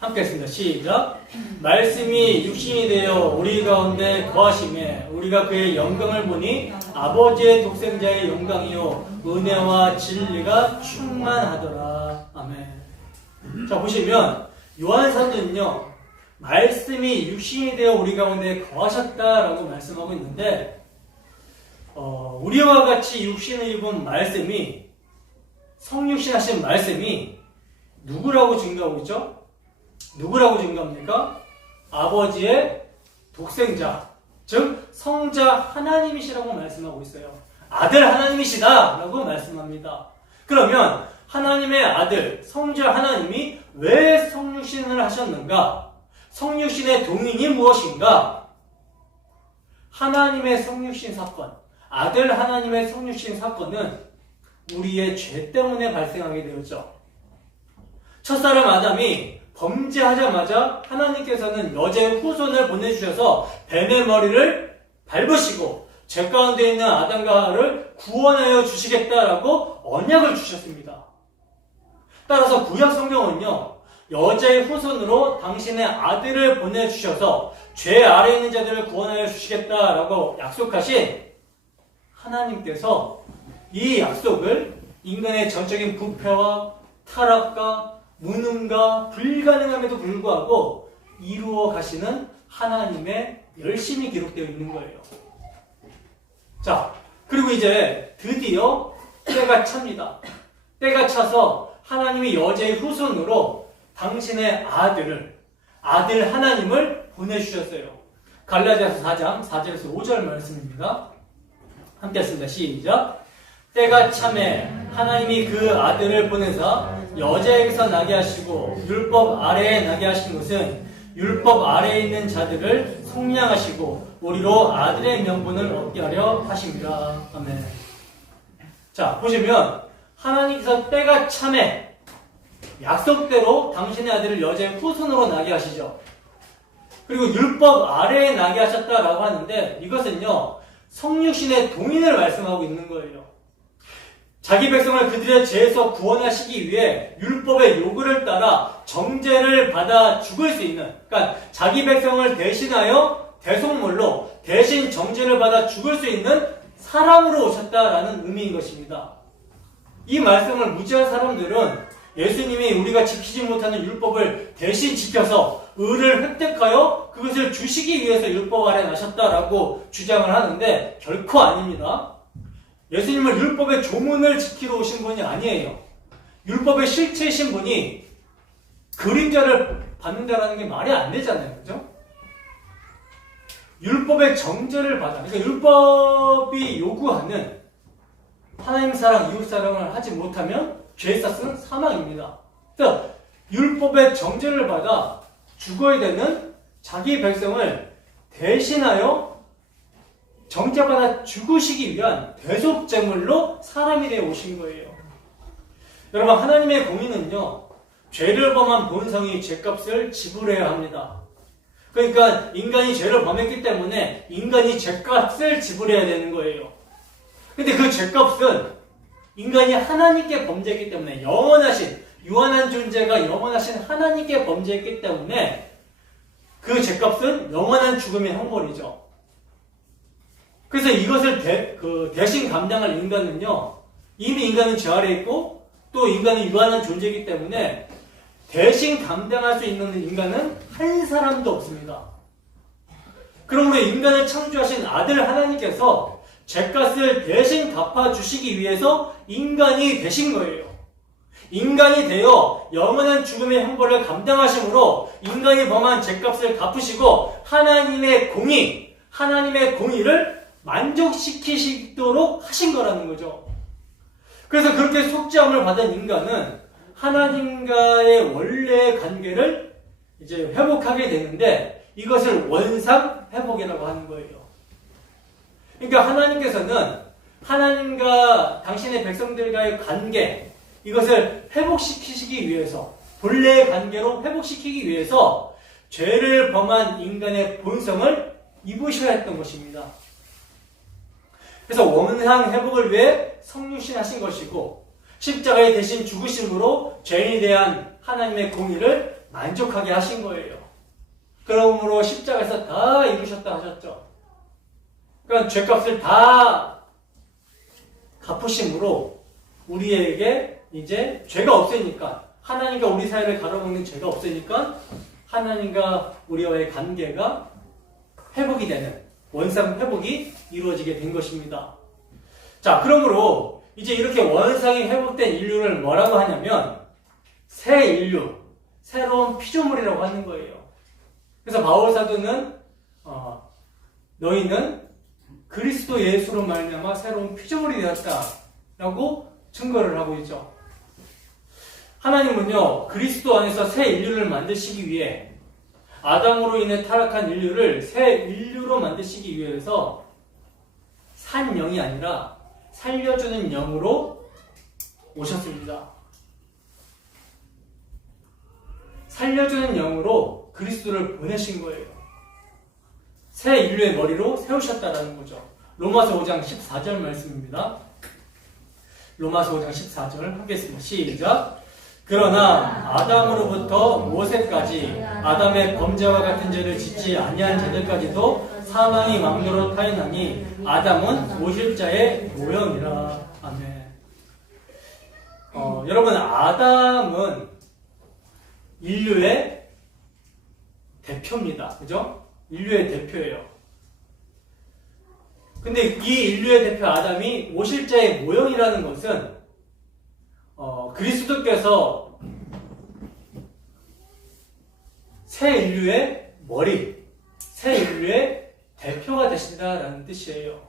함께 했습니다. 시작. 말씀이 육신이 되어 우리 가운데 거하심에 우리가 그의 영광을 보니 아버지의 독생자의 영광이요 은혜와 진리가 충만하더라. 아멘. 자, 보시면 요한사도는요 말씀이 육신이 되어 우리 가운데 거하셨다라고 말씀하고 있는데 우리와 같이 육신을 입은 말씀이 성육신 하신 말씀이 누구라고 증거하고 있죠? 누구라고 증거합니까? 아버지의 독생자, 즉 성자 하나님이시라고 말씀하고 있어요. 아들 하나님이시다 라고 말씀합니다. 그러면 하나님의 아들, 성자 하나님이 왜 성육신을 하셨는가? 성육신의 동인이 무엇인가? 하나님의 성육신 사건, 아들 하나님의 성육신 사건은 우리의 죄 때문에 발생하게 되었죠. 첫사람 아담이 범죄하자마자 하나님께서는 여자의 후손을 보내주셔서 뱀의 머리를 밟으시고 죄 가운데 있는 아담과 하와를 구원하여 주시겠다라고 언약을 주셨습니다. 따라서 구약 성경은요, 여자의 후손으로 당신의 아들을 보내주셔서 죄 아래에 있는 자들을 구원하여 주시겠다라고 약속하신 하나님께서 이 약속을 인간의 전적인 부패와 타락과 무능과 불가능함에도 불구하고 이루어 가시는 하나님의 열심이 기록되어 있는 거예요. 자, 그리고 이제 드디어 때가 찹니다. 때가 차서 하나님이 여자의 후손으로 당신의 아들 하나님을 보내주셨어요. 갈라디아서 4장 4절에서 5절 말씀입니다. 함께 했습니다. 시작. 때가 참에 하나님이 그 아들을 보내사 여자에게서 나게 하시고 율법 아래에 나게 하신 것은 율법 아래에 있는 자들을 속량하시고 우리로 아들의 명분을 얻게 하려 하십니다. 아멘. 자, 보시면 하나님께서 때가 참에 약속대로 당신의 아들을 여자의 후손으로 나게 하시죠. 그리고 율법 아래에 나게 하셨다라고 하는데 이것은요, 성육신의 동인을 말씀하고 있는 거예요. 자기 백성을 그들의 죄에서 구원하시기 위해 율법의 요구를 따라 정죄를 받아 죽을 수 있는, 그러니까 자기 백성을 대신하여 대속물로 대신 정죄를 받아 죽을 수 있는 사람으로 오셨다라는 의미인 것입니다. 이 말씀을 무지한 사람들은 예수님이 우리가 지키지 못하는 율법을 대신 지켜서 의를 획득하여 그것을 주시기 위해서 율법 아래 나셨다라고 주장을 하는데 결코 아닙니다. 예수님은 율법의 조문을 지키러 오신 분이 아니에요. 율법의 실체이신 분이 그림자를 받는다라는 게 말이 안 되잖아요. 그죠? 율법의 정죄를 받아. 그러니까 율법이 요구하는 하나님 사랑, 이웃 사랑을 하지 못하면 죄사스는 사망입니다. 그러니까 율법의 정죄를 받아 죽어야 되는 자기 백성을 대신하여 정죄받아 죽으시기 위한 대속제물로 사람이 되어 오신 거예요. 여러분, 하나님의 공의는요, 죄를 범한 본성이 죄값을 지불해야 합니다. 그러니까 인간이 죄를 범했기 때문에 인간이 죄값을 지불해야 되는 거예요. 근데 그 죄값은 인간이 하나님께 범죄했기 때문에 영원하신, 유한한 존재가 영원하신 하나님께 범죄했기 때문에 그 죄값은 영원한 죽음의 형벌이죠. 그래서 이것을 대신 감당할 인간은요, 이미 인간은 죄 아래에 있고 또 인간은 유한한 존재이기 때문에 대신 감당할 수 있는 인간은 한 사람도 없습니다. 그러므로 인간을 창조하신 아들 하나님께서 죄값을 대신 갚아주시기 위해서 인간이 되신 거예요. 인간이 되어 영원한 죽음의 형벌을 감당하심으로 인간이 범한 죄값을 갚으시고 하나님의 공의를 만족시키시도록 하신 거라는 거죠. 그래서 그렇게 속죄함을 받은 인간은 하나님과의 원래의 관계를 이제 회복하게 되는데 이것을 원상 회복이라고 하는 거예요. 그러니까 하나님께서는 하나님과 당신의 백성들과의 관계, 이것을 회복시키시기 위해서, 본래의 관계로 회복시키기 위해서 죄를 범한 인간의 본성을 입으셔야 했던 것입니다. 그래서 원상 회복을 위해 성육신하신 것이고 십자가에 대신 죽으심으로 죄인에 대한 하나님의 공의를 만족하게 하신 거예요. 그러므로 십자가에서 다 이루셨다 하셨죠. 그러니까 죄값을 다 갚으심으로 우리에게 이제 죄가 없으니까, 하나님과 우리 사이를 가로막는 죄가 없으니까 하나님과 우리와의 관계가 회복이 되는, 원상 회복이 이루어지게 된 것입니다. 자, 그러므로 이제 이렇게 원상이 회복된 인류를 뭐라고 하냐면 새 인류, 새로운 피조물이라고 하는 거예요. 그래서 바울 사도는 너희는 그리스도 예수로 말미암아 새로운 피조물이 되었다라고 증거를 하고 있죠. 하나님은요, 그리스도 안에서 새 인류를 만드시기 위해 아담으로 인해 타락한 인류를 새 인류로 만드시기 위해서 산 영이 아니라 살려주는 영으로 오셨습니다. 살려주는 영으로 그리스도를 보내신 거예요. 새 인류의 머리로 세우셨다라는 거죠. 로마서 5장 14절 말씀입니다. 로마서 5장 14절 하겠습니다. 시작. 그러나 아담으로부터 모세까지 아담의 범죄와 같은 죄를 짓지 아니한 자들까지도 사망이 왕노로 타인하니 아담은 오실자의 모형이라. 아멘. 여러분, 아담은 인류의 대표입니다. 그죠? 인류의 대표예요. 근데 이 인류의 대표 아담이 오실자의 모형이라는 것은 그리스도께서 새 인류의 머리, 새 인류의 대표가 되신다라는 뜻이에요.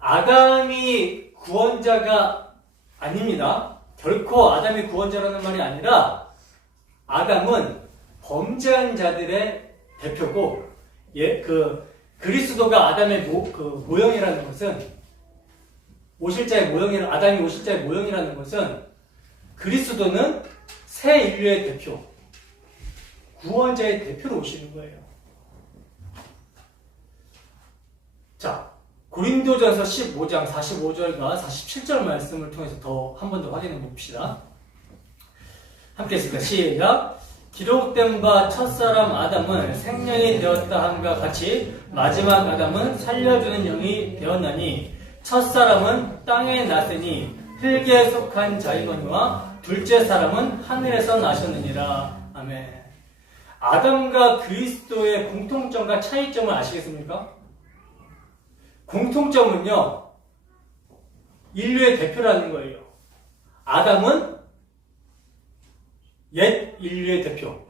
아담이 구원자가 아닙니다. 결코 아담이 구원자라는 말이 아니라 아담은 범죄한 자들의 대표고, 그리스도가 아담의 모형이라는 것은 오실자의 모형이라, 아담이 오실자의 모형이라는 것은 그리스도는 새 인류의 대표, 구원자의 대표로 오시는 거예요. 자, 고린도전서 15장 45절과 47절 말씀을 통해서 한 번 더 확인해 봅시다. 함께 했습니다. 시작. 기록된 바 첫사람 아담은 생명이 되었다 함과 같이 마지막 아담은 살려주는 영이 되었나니 첫사람은 땅에 났으니 흙에 속한 자이거니와 둘째 사람은 하늘에서 나셨느니라. 아멘. 아담과 그리스도의 공통점과 차이점을 아시겠습니까? 공통점은요, 인류의 대표라는 거예요. 아담은 옛 인류의 대표,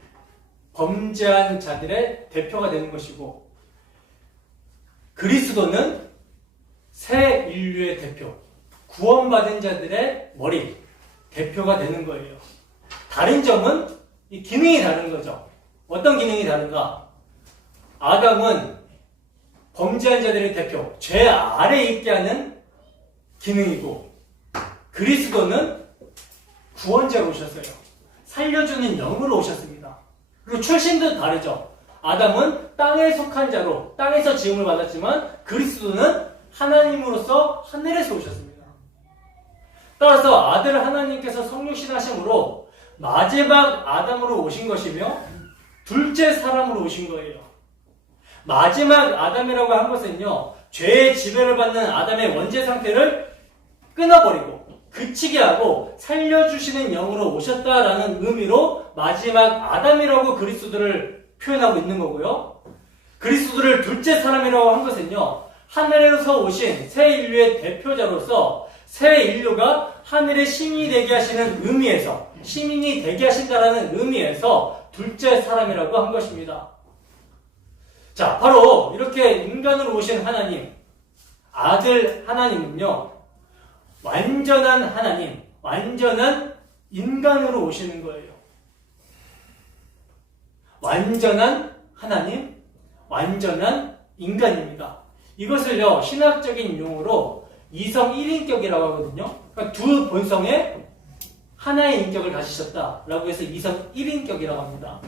범죄한 자들의 대표가 되는 것이고, 그리스도는 새 인류의 대표, 구원받은 자들의 머리, 대표가 되는 거예요. 다른 점은 이 기능이 다른 거죠. 어떤 기능이 다른가? 아담은 범죄한 자들의 대표, 죄 아래 있게 하는 기능이고, 그리스도는 구원자로 오셨어요. 살려주는 영으로 오셨습니다. 그리고 출신도 다르죠. 아담은 땅에 속한 자로 땅에서 지음을 받았지만 그리스도는 하나님으로서 하늘에서 오셨습니다. 따라서 아들 하나님께서 성육신 하심으로 마지막 아담으로 오신 것이며 둘째 사람으로 오신 거예요. 마지막 아담이라고 한 것은요, 죄의 지배를 받는 아담의 원죄 상태를 끊어버리고 그치게 하고 살려주시는 영으로 오셨다라는 의미로 마지막 아담이라고 그리스도를 표현하고 있는 거고요. 그리스도를 둘째 사람이라고 한 것은요, 하늘에서 오신 새 인류의 대표자로서 새 인류가 하늘의 시민이 되게 하시는 의미에서, 시민이 되게 하신다라는 의미에서 둘째 사람이라고 한 것입니다. 자, 바로 이렇게 인간으로 오신 하나님, 아들 하나님은요, 완전한 하나님, 완전한 인간으로 오시는 거예요. 완전한 하나님, 완전한 인간입니다. 이것을요, 신학적인 용어로 이성 1인격이라고 하거든요. 그러니까 두 본성에 하나의 인격을 가지셨다라고 해서 이성 1인격이라고 합니다.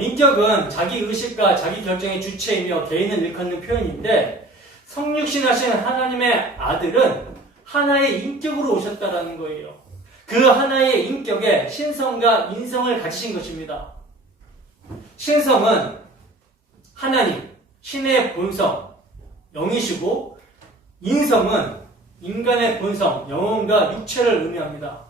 인격은 자기 의식과 자기 결정의 주체이며 개인을 일컫는 표현인데, 성육신하신 하나님의 아들은 하나의 인격으로 오셨다라는 거예요. 그 하나의 인격에 신성과 인성을 가지신 것입니다. 신성은 하나님, 신의 본성, 영이시고, 인성은 인간의 본성, 영혼과 육체를 의미합니다.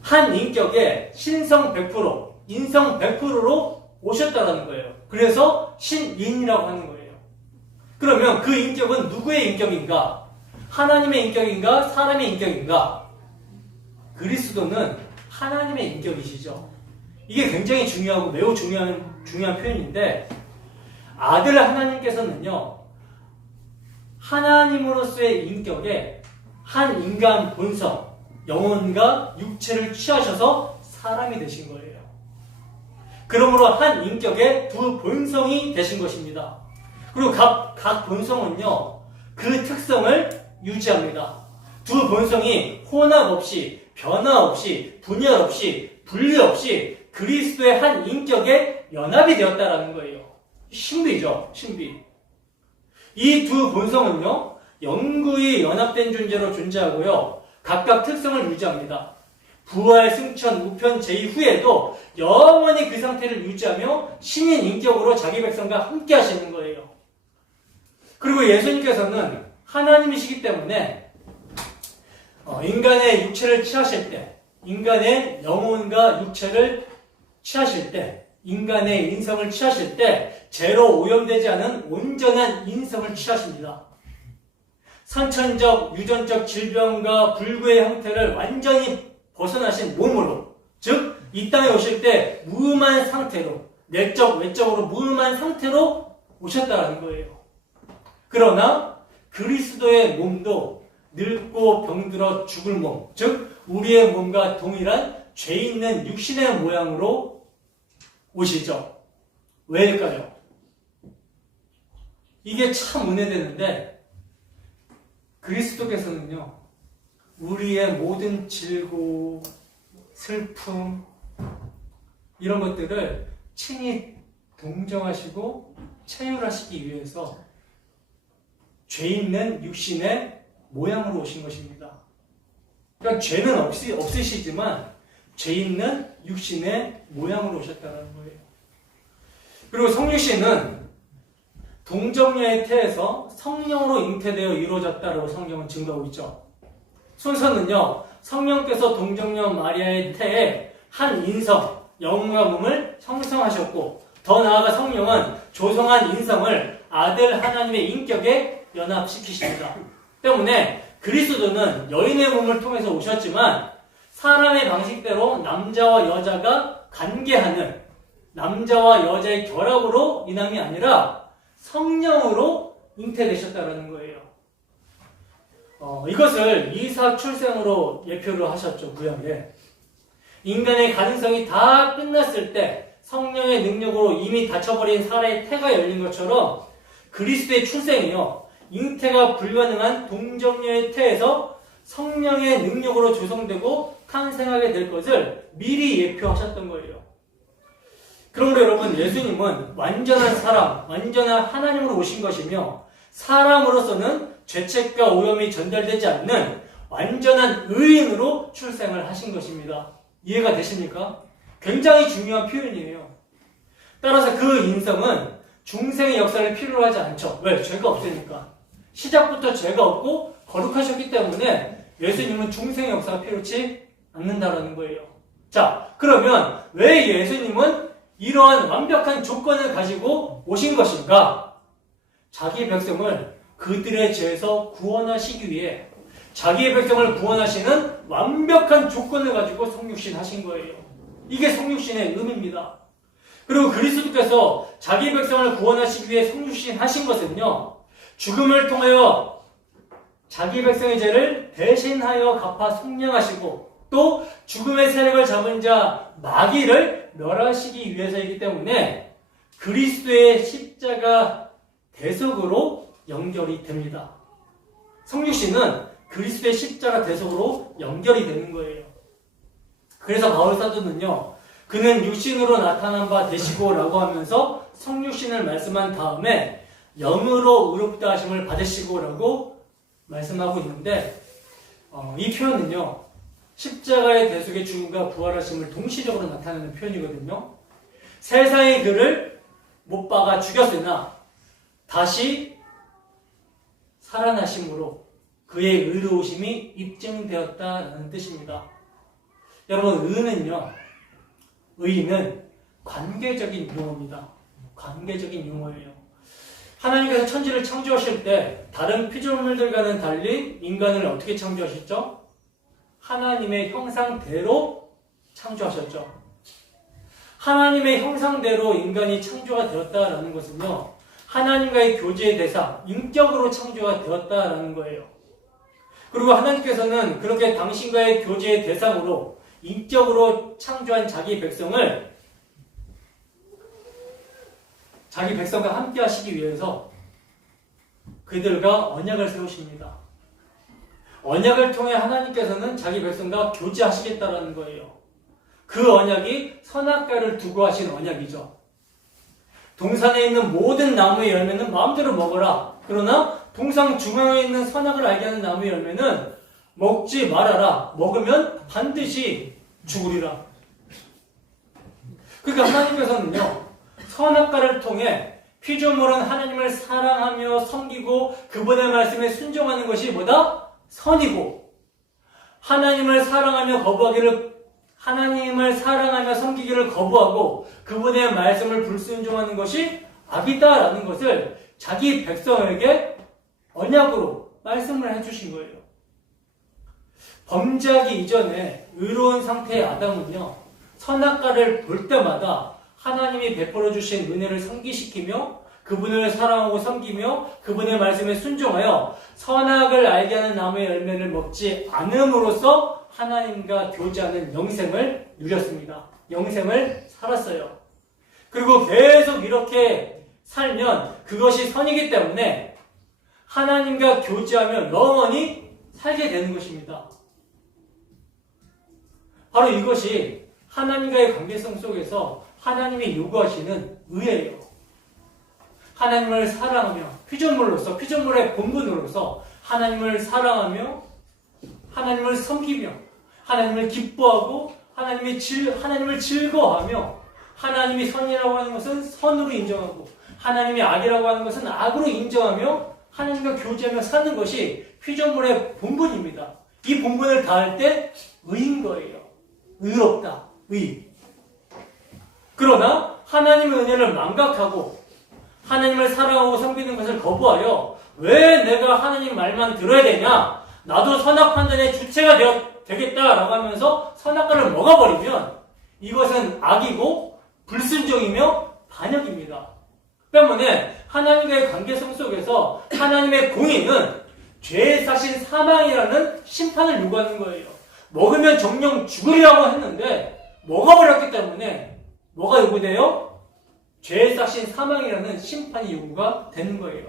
한 인격에 신성 100%, 인성 100%로 오셨다라는 거예요. 그래서 신인이라고 하는 거예요. 그러면 그 인격은 누구의 인격인가? 하나님의 인격인가? 사람의 인격인가? 그리스도는 하나님의 인격이시죠. 이게 굉장히 중요하고 매우 중요한 표현인데, 아들 하나님께서는요, 하나님으로서의 인격에 한 인간 본성, 영혼과 육체를 취하셔서 사람이 되신 거예요. 그러므로 한 인격에 두 본성이 되신 것입니다. 그리고 각 본성은요, 그 특성을 유지합니다. 두 본성이 혼합 없이, 변화 없이, 분열 없이, 분리 없이 그리스도의 한 인격에 연합이 되었다라는 거예요. 신비죠, 신비. 이 두 본성은요, 영구히 연합된 존재로 존재하고요, 각각 특성을 유지합니다. 부활, 승천, 우편, 제의 후에도 영원히 그 상태를 유지하며 신인 인격으로 자기 백성과 함께 하시는 거예요. 그리고 예수님께서는 하나님이시기 때문에 인간의 육체를 취하실 때, 인간의 영혼과 육체를 취하실 때, 인간의 인성을 취하실 때 죄로 오염되지 않은 온전한 인성을 취하십니다. 선천적, 유전적 질병과 불구의 형태를 완전히 벗어나신 몸으로, 즉 이 땅에 오실 때 무음한 상태로, 내적, 외적으로 무음한 상태로 오셨다는 거예요. 그러나 그리스도의 몸도 늙고 병들어 죽을 몸, 즉 우리의 몸과 동일한 죄 있는 육신의 모양으로 오시죠. 왜일까요? 이게 참 은혜되는데, 그리스도께서는요, 우리의 모든 질고, 슬픔, 이런 것들을 친히 동정하시고 체휼하시기 위해서 죄 있는 육신의 모양으로 오신 것입니다. 그러니까 죄는 없으시지만 죄 있는 육신의 모양으로 오셨다는 거예요. 그리고 성육신은 동정녀의 태에서 성령으로 잉태되어 이루어졌다라고 성경은 증거하고 있죠. 순서는요, 성령께서 동정녀 마리아의 태에 한 인성, 영과 몸을 형성하셨고, 더 나아가 성령은 조성한 인성을 아들 하나님의 인격에 연합시키십니다. 때문에 그리스도는 여인의 몸을 통해서 오셨지만 사람의 방식대로 남자와 여자가 관계하는, 남자와 여자의 결합으로 인함이 아니라 성령으로 잉태되셨다는 거예요. 이것을 이삭 출생으로 예표를 하셨죠, 구약에. 인간의 가능성이 다 끝났을 때 성령의 능력으로 이미 닫혀버린 사라의 태가 열린 것처럼 그리스도의 출생이요, 잉태가 불가능한 동정녀의 태에서 성령의 능력으로 조성되고 탄생하게 될 것을 미리 예표하셨던 거예요. 그러므로 여러분, 예수님은 완전한 사람, 완전한 하나님으로 오신 것이며, 사람으로서는 죄책과 오염이 전달되지 않는 완전한 의인으로 출생을 하신 것입니다. 이해가 되십니까? 굉장히 중요한 표현이에요. 따라서 그 인성은 중생의 역사를 필요로 하지 않죠. 왜? 죄가 없으니까. 시작부터 죄가 없고 거룩하셨기 때문에 예수님은 중생의 역사가 필요치 않는다라는 거예요. 자, 그러면 왜 예수님은 이러한 완벽한 조건을 가지고 오신 것인가? 자기 백성을 그들의 죄에서 구원하시기 위해 자기의 백성을 구원하시는 완벽한 조건을 가지고 성육신 하신 거예요. 이게 성육신의 의미입니다. 그리고 그리스도께서 자기 백성을 구원하시기 위해 성육신 하신 것은요, 죽음을 통하여 자기 백성의 죄를 대신하여 갚아 속량하시고, 또 죽음의 세력을 잡은 자 마귀를 멸하시기 위해서이기 때문에 그리스도의 십자가 대속으로 연결이 됩니다. 성육신은 그리스도의 십자가 대속으로 연결이 되는 거예요. 그래서 바울 사도는요, 그는 육신으로 나타난 바 되시고 라고 하면서 성육신을 말씀한 다음에 영으로 의롭다 하심을 받으시고 라고 말씀하고 있는데, 이 표현은요, 십자가의 대속의 죽음과 부활하심을 동시적으로 나타내는 표현이거든요. 세상이 그를 못 박아 죽였으나 다시 살아나심으로 그의 의로우심이 입증되었다는 뜻입니다. 여러분, 의는 관계적인 용어입니다. 관계적인 용어예요. 하나님께서 천지를 창조하실 때 다른 피조물들과는 달리 인간을 어떻게 창조하셨죠? 하나님의 형상대로 창조하셨죠. 하나님의 형상대로 인간이 창조가 되었다라는 것은요, 하나님과의 교제의 대상, 인격으로 창조가 되었다라는 거예요. 그리고 하나님께서는 그렇게 당신과의 교제의 대상으로 인격으로 창조한 자기 백성과 함께 하시기 위해서 그들과 언약을 세우십니다. 언약을 통해 하나님께서는 자기 백성과 교제하시겠다라는 거예요. 그 언약이 선악과를 두고 하신 언약이죠. 동산에 있는 모든 나무의 열매는 마음대로 먹어라. 그러나 동산 중앙에 있는 선악을 알게 하는 나무의 열매는 먹지 말아라. 먹으면 반드시 죽으리라. 그러니까 하나님께서는요, 선악과를 통해 피조물은 하나님을 사랑하며 섬기고 그분의 말씀에 순종하는 것이 뭐다? 선이고, 하나님을 사랑하며 섬기기를 거부하고 그분의 말씀을 불순종하는 것이 악이다라는 것을 자기 백성에게 언약으로 말씀을 해주신 거예요. 범죄하기 이전에 의로운 상태의 아담은요, 선악과를 볼 때마다 하나님이 베풀어 주신 은혜를 상기시키며 그분을 사랑하고 섬기며 그분의 말씀에 순종하여 선악을 알게 하는 나무의 열매를 먹지 않음으로써 하나님과 교제하는 영생을 누렸습니다. 영생을 살았어요. 그리고 계속 이렇게 살면 그것이 선이기 때문에 하나님과 교제하며 영원히 살게 되는 것입니다. 바로 이것이 하나님과의 관계성 속에서 하나님이 요구하시는 의예요. 하나님을 사랑하며 피조물의 본분으로서 하나님을 사랑하며 하나님을 섬기며 하나님을 기뻐하고 하나님을 즐거워하며 하나님이 선이라고 하는 것은 선으로 인정하고 하나님이 악이라고 하는 것은 악으로 인정하며 하나님과 교제하며 사는 것이 피조물의 본분입니다. 이 본분을 다할 때 의인 거예요. 의롭다. 의. 그러나 하나님의 은혜를 망각하고 하나님을 사랑하고 섬기는 것을 거부하여 왜 내가 하나님 말만 들어야 되냐? 나도 선악 판단의 주체가 되겠다라고 하면서 선악과를 먹어버리면 이것은 악이고 불순종이며 반역입니다. 때문에 하나님과의 관계성 속에서 하나님의 공의는 죄의 사신 사망이라는 심판을 요구하는 거예요. 먹으면 정령 죽으리라고 했는데 먹어버렸기 때문에 뭐가 요구돼요? 죄의 싹신 사망이라는 심판이 요구가 되는 거예요.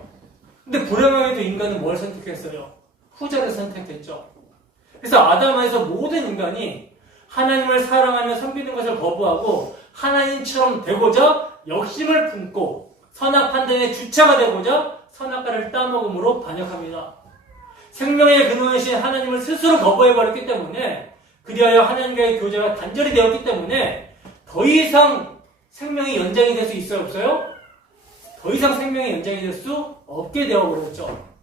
근데 불행하게도 인간은 뭘 선택했어요? 후자를 선택했죠. 그래서 아담에서 모든 인간이 하나님을 사랑하며 섬기는 것을 거부하고 하나님처럼 되고자 욕심을 품고 선악 판단의 주체가 되고자 선악과를 따먹음으로 반역합니다. 생명의 근원이신 하나님을 스스로 거부해버렸기 때문에 그리하여 하나님과의 교제가 단절이 되었기 때문에 더 이상 생명이 연장이 될 수 있어요? 없어요? 더 이상 생명이 연장이 될 수 없게 되어버렸죠.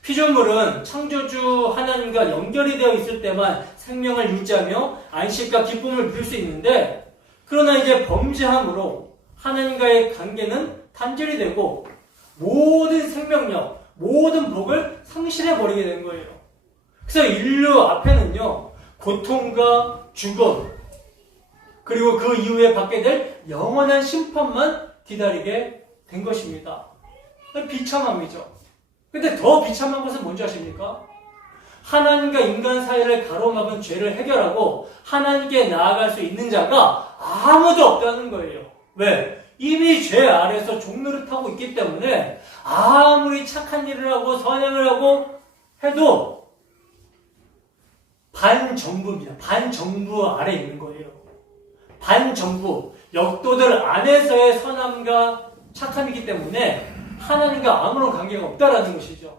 피조물은 창조주 하나님과 연결이 되어 있을 때만 생명을 유지하며 안식과 기쁨을 누릴 수 있는데 그러나 이제 범죄함으로 하나님과의 관계는 단절이 되고 모든 생명력, 모든 복을 상실해버리게 된 거예요. 그래서 인류 앞에는요, 고통과 죽음, 그리고 그 이후에 받게 될 영원한 심판만 기다리게 된 것입니다. 비참함이죠. 근데 더 비참한 것은 뭔지 아십니까? 하나님과 인간 사이를 가로막은 죄를 해결하고 하나님께 나아갈 수 있는 자가 아무도 없다는 거예요. 왜? 이미 죄 아래에서 종노릇하고 있기 때문에 아무리 착한 일을 하고 선행을 하고 해도 반정부입니다. 반정부 아래 있는 거예요. 반정부, 역도들 안에서의 선함과 착함이기 때문에 하나님과 아무런 관계가 없다라는 것이죠.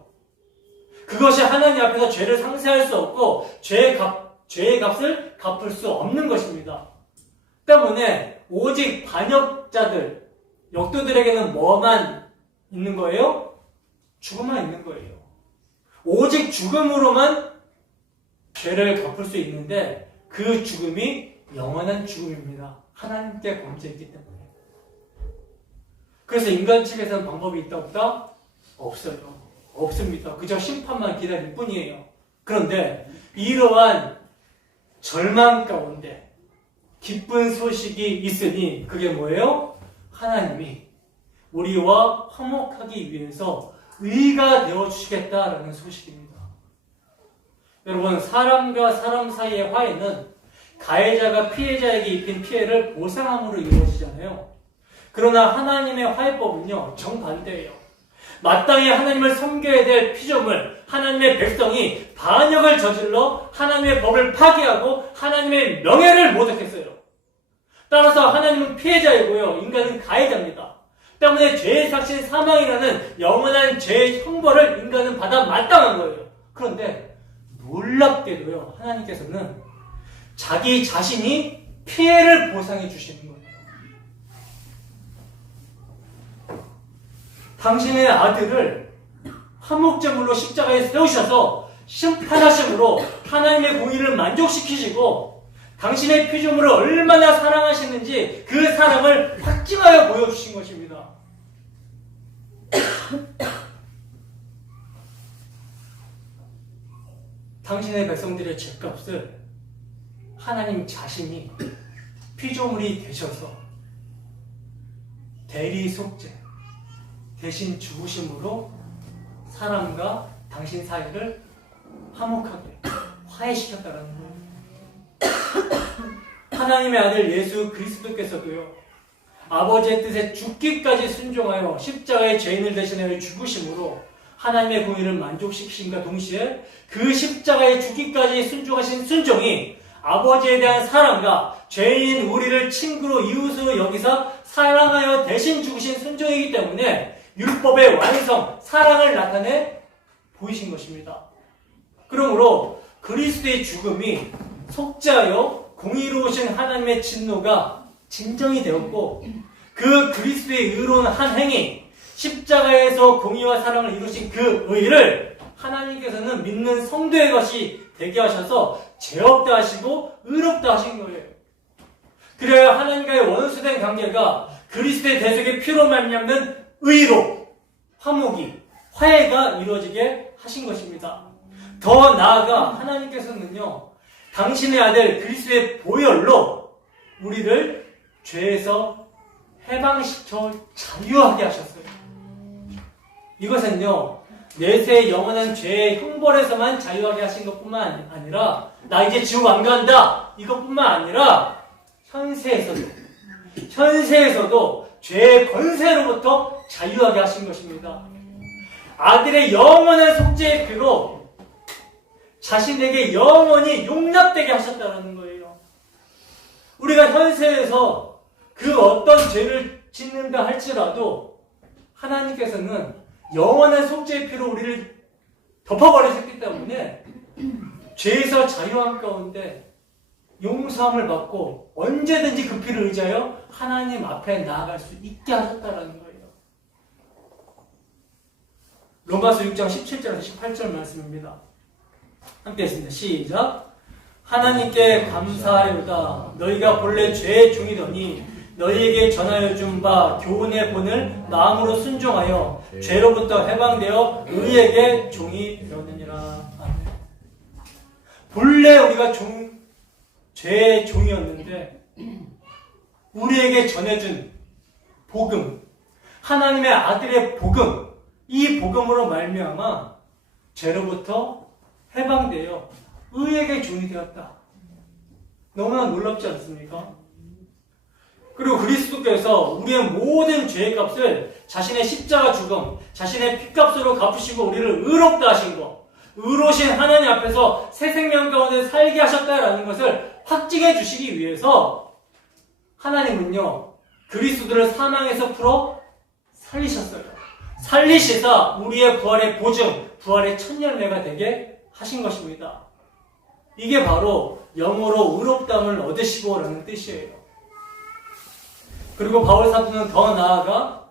그것이 하나님 앞에서 죄를 상쇄할 수 없고 죄의 값을 갚을 수 없는 것입니다. 때문에 오직 반역자들, 역도들에게는 뭐만 있는 거예요? 죽음만 있는 거예요. 오직 죽음으로만 죄를 갚을 수 있는데 그 죽음이 영원한 죽음입니다. 하나님께 범죄했기 때문에. 그래서 인간 측에서는 방법이 있다 없다? 없어요. 없습니다. 그저 심판만 기다릴 뿐이에요. 그런데 이러한 절망 가운데 기쁜 소식이 있으니 그게 뭐예요? 하나님이 우리와 화목하기 위해서 의가 되어주시겠다라는 소식입니다. 여러분, 사람과 사람 사이의 화해는 가해자가 피해자에게 입힌 피해를 보상함으로 이루어지잖아요. 그러나 하나님의 화해법은요, 정반대예요. 마땅히 하나님을 섬겨야 될 피조물, 하나님의 백성이 반역을 저질러 하나님의 법을 파기하고 하나님의 명예를 모독했어요. 따라서 하나님은 피해자이고요, 인간은 가해자입니다. 때문에 죄의 삭신 사망이라는 영원한 죄의 형벌을 인간은 받아 마땅한 거예요. 그런데 놀랍게도요, 하나님께서는 자기 자신이 피해를 보상해 주시는 거예요. 당신의 아들을 화목제물로 십자가에 세우셔서 심판하심으로 하나님의 공의를 만족시키시고 당신의 피조물을 얼마나 사랑하시는지 그 사랑을 확증하여 보여주신 것입니다. 당신의 백성들의 죄값을 하나님 자신이 피조물이 되셔서 대리 속죄 대신 죽으심으로 사람과 당신 사이를 화목하게 화해시켰다는 거예요. 하나님의 아들 예수 그리스도께서도요, 아버지의 뜻에 죽기까지 순종하여 십자가의 죄인을 대신하여 죽으심으로 하나님의 공의를 만족시키심과 동시에 그 십자가의 죽기까지 순종하신 순종이 아버지에 대한 사랑과 죄인인 우리를 친구로 이웃으로 여기서 사랑하여 대신 죽으신 순종이기 때문에 율법의 완성, 사랑을 나타내 보이신 것입니다. 그러므로 그리스도의 죽음이 속죄하여 공의로우신 하나님의 진노가 진정이 되었고 그 그리스도의 의로운 한 행위, 십자가에서 공의와 사랑을 이루신 그 의를 하나님께서는 믿는 성도의 것이 되게 하셔서 죄 없다 하시고 의롭다 하신 거예요. 그래야 하나님과의 원수된 관계가 그리스도의 대속의 피로 말미암는 의로 화목이 화해가 이루어지게 하신 것입니다. 더 나아가 하나님께서는요, 당신의 아들 그리스도의 보혈로 우리를 죄에서 해방시켜 자유하게 하셨어요. 이것은요, 내세의 영원한 죄의 형벌에서만 자유하게 하신 것뿐만 아니라 나 이제 지옥 안 간다 이것뿐만 아니라 현세에서도 죄의 권세로부터 자유하게 하신 것입니다. 아들의 영원한 속죄의 피로 자신에게 영원히 용납되게 하셨다는 거예요. 우리가 현세에서 그 어떤 죄를 짓는다 할지라도 하나님께서는 영원한 속죄의 피로 우리를 덮어버리셨기 때문에 죄에서 자유함 가운데 용서함을 받고 언제든지 그 피를 의지하여 하나님 앞에 나아갈 수 있게 하셨다는 거예요. 로마서 6장 17절에서 18절 말씀입니다. 함께 했습니다. 시작. 하나님께 감사하려다. 너희가 본래 죄의 종이더니 너희에게 전하여 준 바 교훈의 본을 마음으로 순종하여 죄로부터 해방되어 의에게 종이 되었느니라. 아멘. 본래 우리가 죄의 종이었는데 우리에게 전해준 복음, 하나님의 아들의 복음, 이 복음으로 말미암아 죄로부터 해방되어 의에게 종이 되었다. 너무나 놀랍지 않습니까? 그리고 그리스도께서 우리의 모든 죄의 값을 자신의 십자가 죽음, 자신의 피값으로 갚으시고 우리를 의롭다 하신 것, 의로우신 하나님 앞에서 새 생명 가운데 살게 하셨다라는 것을 확증해 주시기 위해서 하나님은요, 그리스도를 사망에서 풀어 살리셨어요. 살리시사 우리의 부활의 보증, 부활의 첫 열매가 되게 하신 것입니다. 이게 바로 영어로 의롭다함을 얻으시고 라는 뜻이에요. 그리고 바울 사도는 더 나아가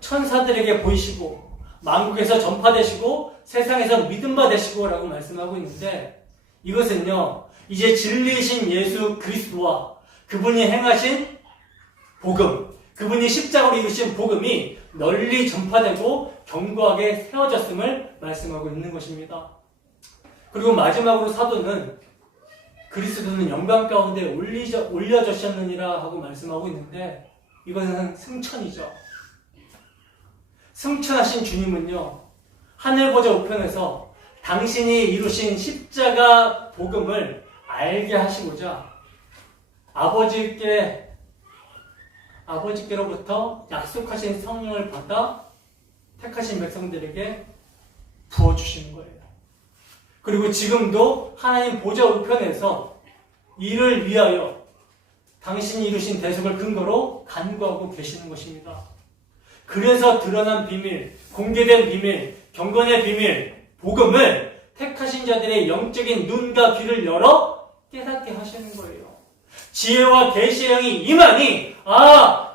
천사들에게 보이시고 만국에서 전파되시고 세상에서 믿음바 되시고 라고 말씀하고 있는데 이것은요, 이제 진리이신 예수 그리스도와 그분이 행하신 복음, 그분이 십자가로 이루신 복음이 널리 전파되고 견고하게 세워졌음을 말씀하고 있는 것입니다. 그리고 마지막으로 사도는 그리스도는 영광 가운데 올려졌셨느니라 하고 말씀하고 있는데 이것은 승천이죠. 승천하신 주님은요, 하늘보좌 우편에서 당신이 이루신 십자가 복음을 알게 하시고자 아버지께로부터 약속하신 성령을 받아 택하신 백성들에게 부어주시는 거예요. 그리고 지금도 하나님 보좌 우편에서 이를 위하여 당신이 이루신 대속을 근거로 간구하고 계시는 것입니다. 그래서 드러난 비밀, 공개된 비밀, 경건의 비밀, 복음을 택하신 자들의 영적인 눈과 귀를 열어 깨닫게 하시는 거예요. 지혜와 계시의 영이 임하니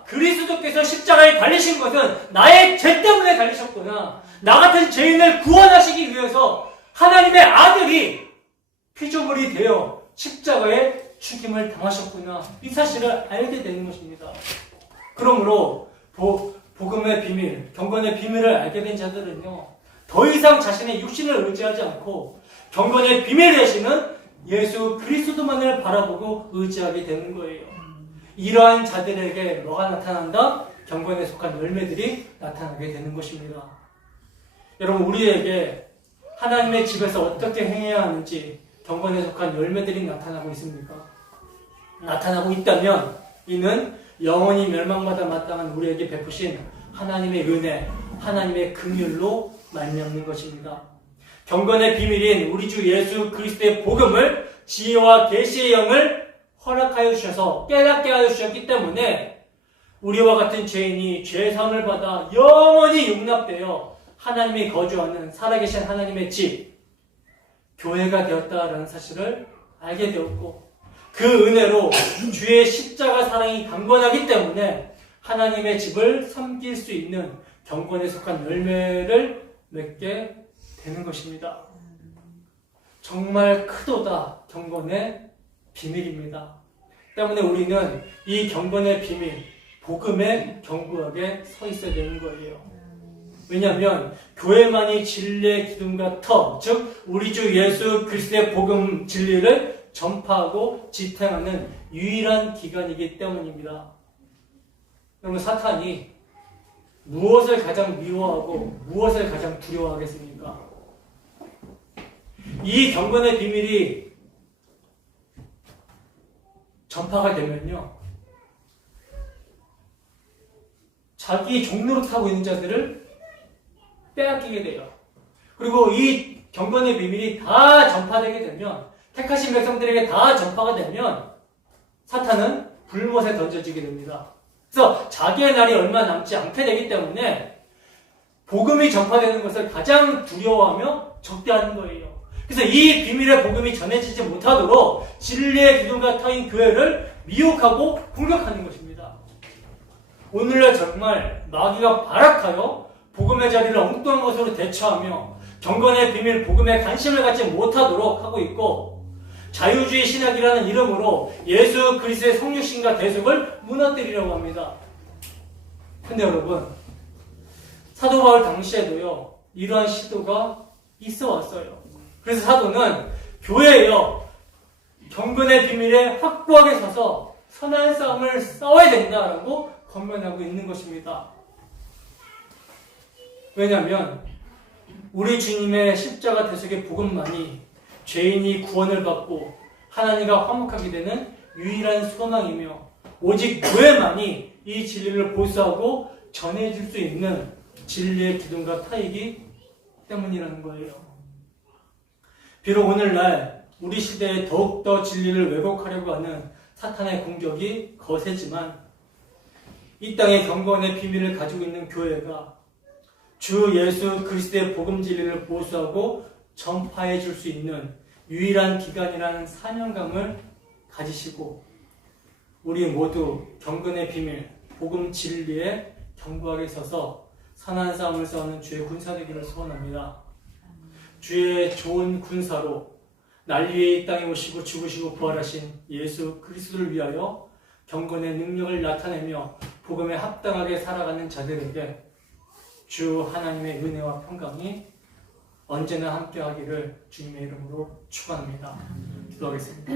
그리스도께서 십자가에 달리신 것은 나의 죄 때문에 달리셨구나. 나 같은 죄인을 구원하시기 위해서 하나님의 아들이 피조물이 되어 십자가에 죽임을 당하셨구나. 이 사실을 알게 되는 것입니다. 그러므로 복음의 비밀, 경건의 비밀을 알게 된 자들은요, 더 이상 자신의 육신을 의지하지 않고 경건의 비밀 되시는 예수 그리스도만을 바라보고 의지하게 되는 거예요. 이러한 자들에게 뭐가 나타난다? 경건에 속한 열매들이 나타나게 되는 것입니다. 여러분, 우리에게 하나님의 집에서 어떻게 행해야 하는지 경건에 속한 열매들이 나타나고 있습니까? 나타나고 있다면 이는 영원히 멸망받아 마땅한 우리에게 베푸신 하나님의 은혜, 하나님의 긍휼로 말미암는 것입니다. 경건의 비밀인 우리 주 예수 그리스도의 복음을 지혜와 계시의 영을 허락하여 주셔서 깨닫게 하여 주셨기 때문에 우리와 같은 죄인이 죄사함을 받아 영원히 용납되어 하나님이 거주하는 살아계신 하나님의 집, 교회가 되었다라는 사실을 알게 되었고, 그 은혜로 주의 십자가 사랑이 강건하기 때문에 하나님의 집을 섬길 수 있는 경건에 속한 열매를 맺게 되는 것입니다. 정말 크도다 경건의 비밀입니다. 때문에 우리는 이 경건의 비밀, 복음에 견고하게 서 있어야 되는 거예요. 왜냐하면 교회만이 진리의 기둥과 터, 즉 우리 주 예수 그리스도의 복음 진리를 전파하고 지탱하는 유일한 기관이기 때문입니다. 그러면 사탄이 무엇을 가장 미워하고 무엇을 가장 두려워하겠습니까? 이 경건의 비밀이 전파가 되면요, 자기 종로로 타고 있는 자들을 빼앗기게 돼요. 그리고 이 경건의 비밀이 다 전파되게 되면, 택하신 백성들에게 다 전파가 되면 사탄은 불못에 던져지게 됩니다. 그래서 자기의 날이 얼마 남지 않게 되기 때문에 복음이 전파되는 것을 가장 두려워하며 적대하는 거예요. 그래서 이 비밀의 복음이 전해지지 못하도록 진리의 기둥과 터인 교회를 미혹하고 공격하는 것입니다. 오늘날 정말 마귀가 발악하여 복음의 자리를 엉뚱한 것으로 대처하며 경건의 비밀 복음에 관심을 갖지 못하도록 하고 있고, 자유주의 신학이라는 이름으로 예수 그리스도의 성육신과 대속을 무너뜨리려고 합니다. 근데 여러분, 사도 바울 당시에도요, 이러한 시도가 있어 왔어요. 그래서 사도는 교회에요, 경건의 비밀에 확고하게 서서 선한 싸움을 싸워야 된다라고 권면하고 있는 것입니다. 왜냐하면 우리 주님의 십자가 대속의 복음만이 죄인이 구원을 받고 하나님과 화목하게 되는 유일한 소망이며, 오직 교회만이 이 진리를 보수하고 전해줄 수 있는 진리의 기둥과 타이기 때문이라는 거예요. 비록 오늘날 우리 시대에 더욱더 진리를 왜곡하려고 하는 사탄의 공격이 거세지만, 이 땅의 경건의 비밀을 가지고 있는 교회가 주 예수 그리스도의 복음 진리를 보수하고 전파해 줄 수 있는 유일한 기관이라는 사명감을 가지시고, 우리 모두 경건의 비밀, 복음 진리에 견고하게 서서 선한 싸움을 싸우는 주의 군사 되기를 소원합니다. 주의 좋은 군사로 날 위해 이 땅에 오시고 죽으시고 부활하신 예수 그리스도를 위하여 경건의 능력을 나타내며 복음에 합당하게 살아가는 자들에게 주 하나님의 은혜와 평강이 언제나 함께하기를 주님의 이름으로 축원합니다. 기도하겠습니다.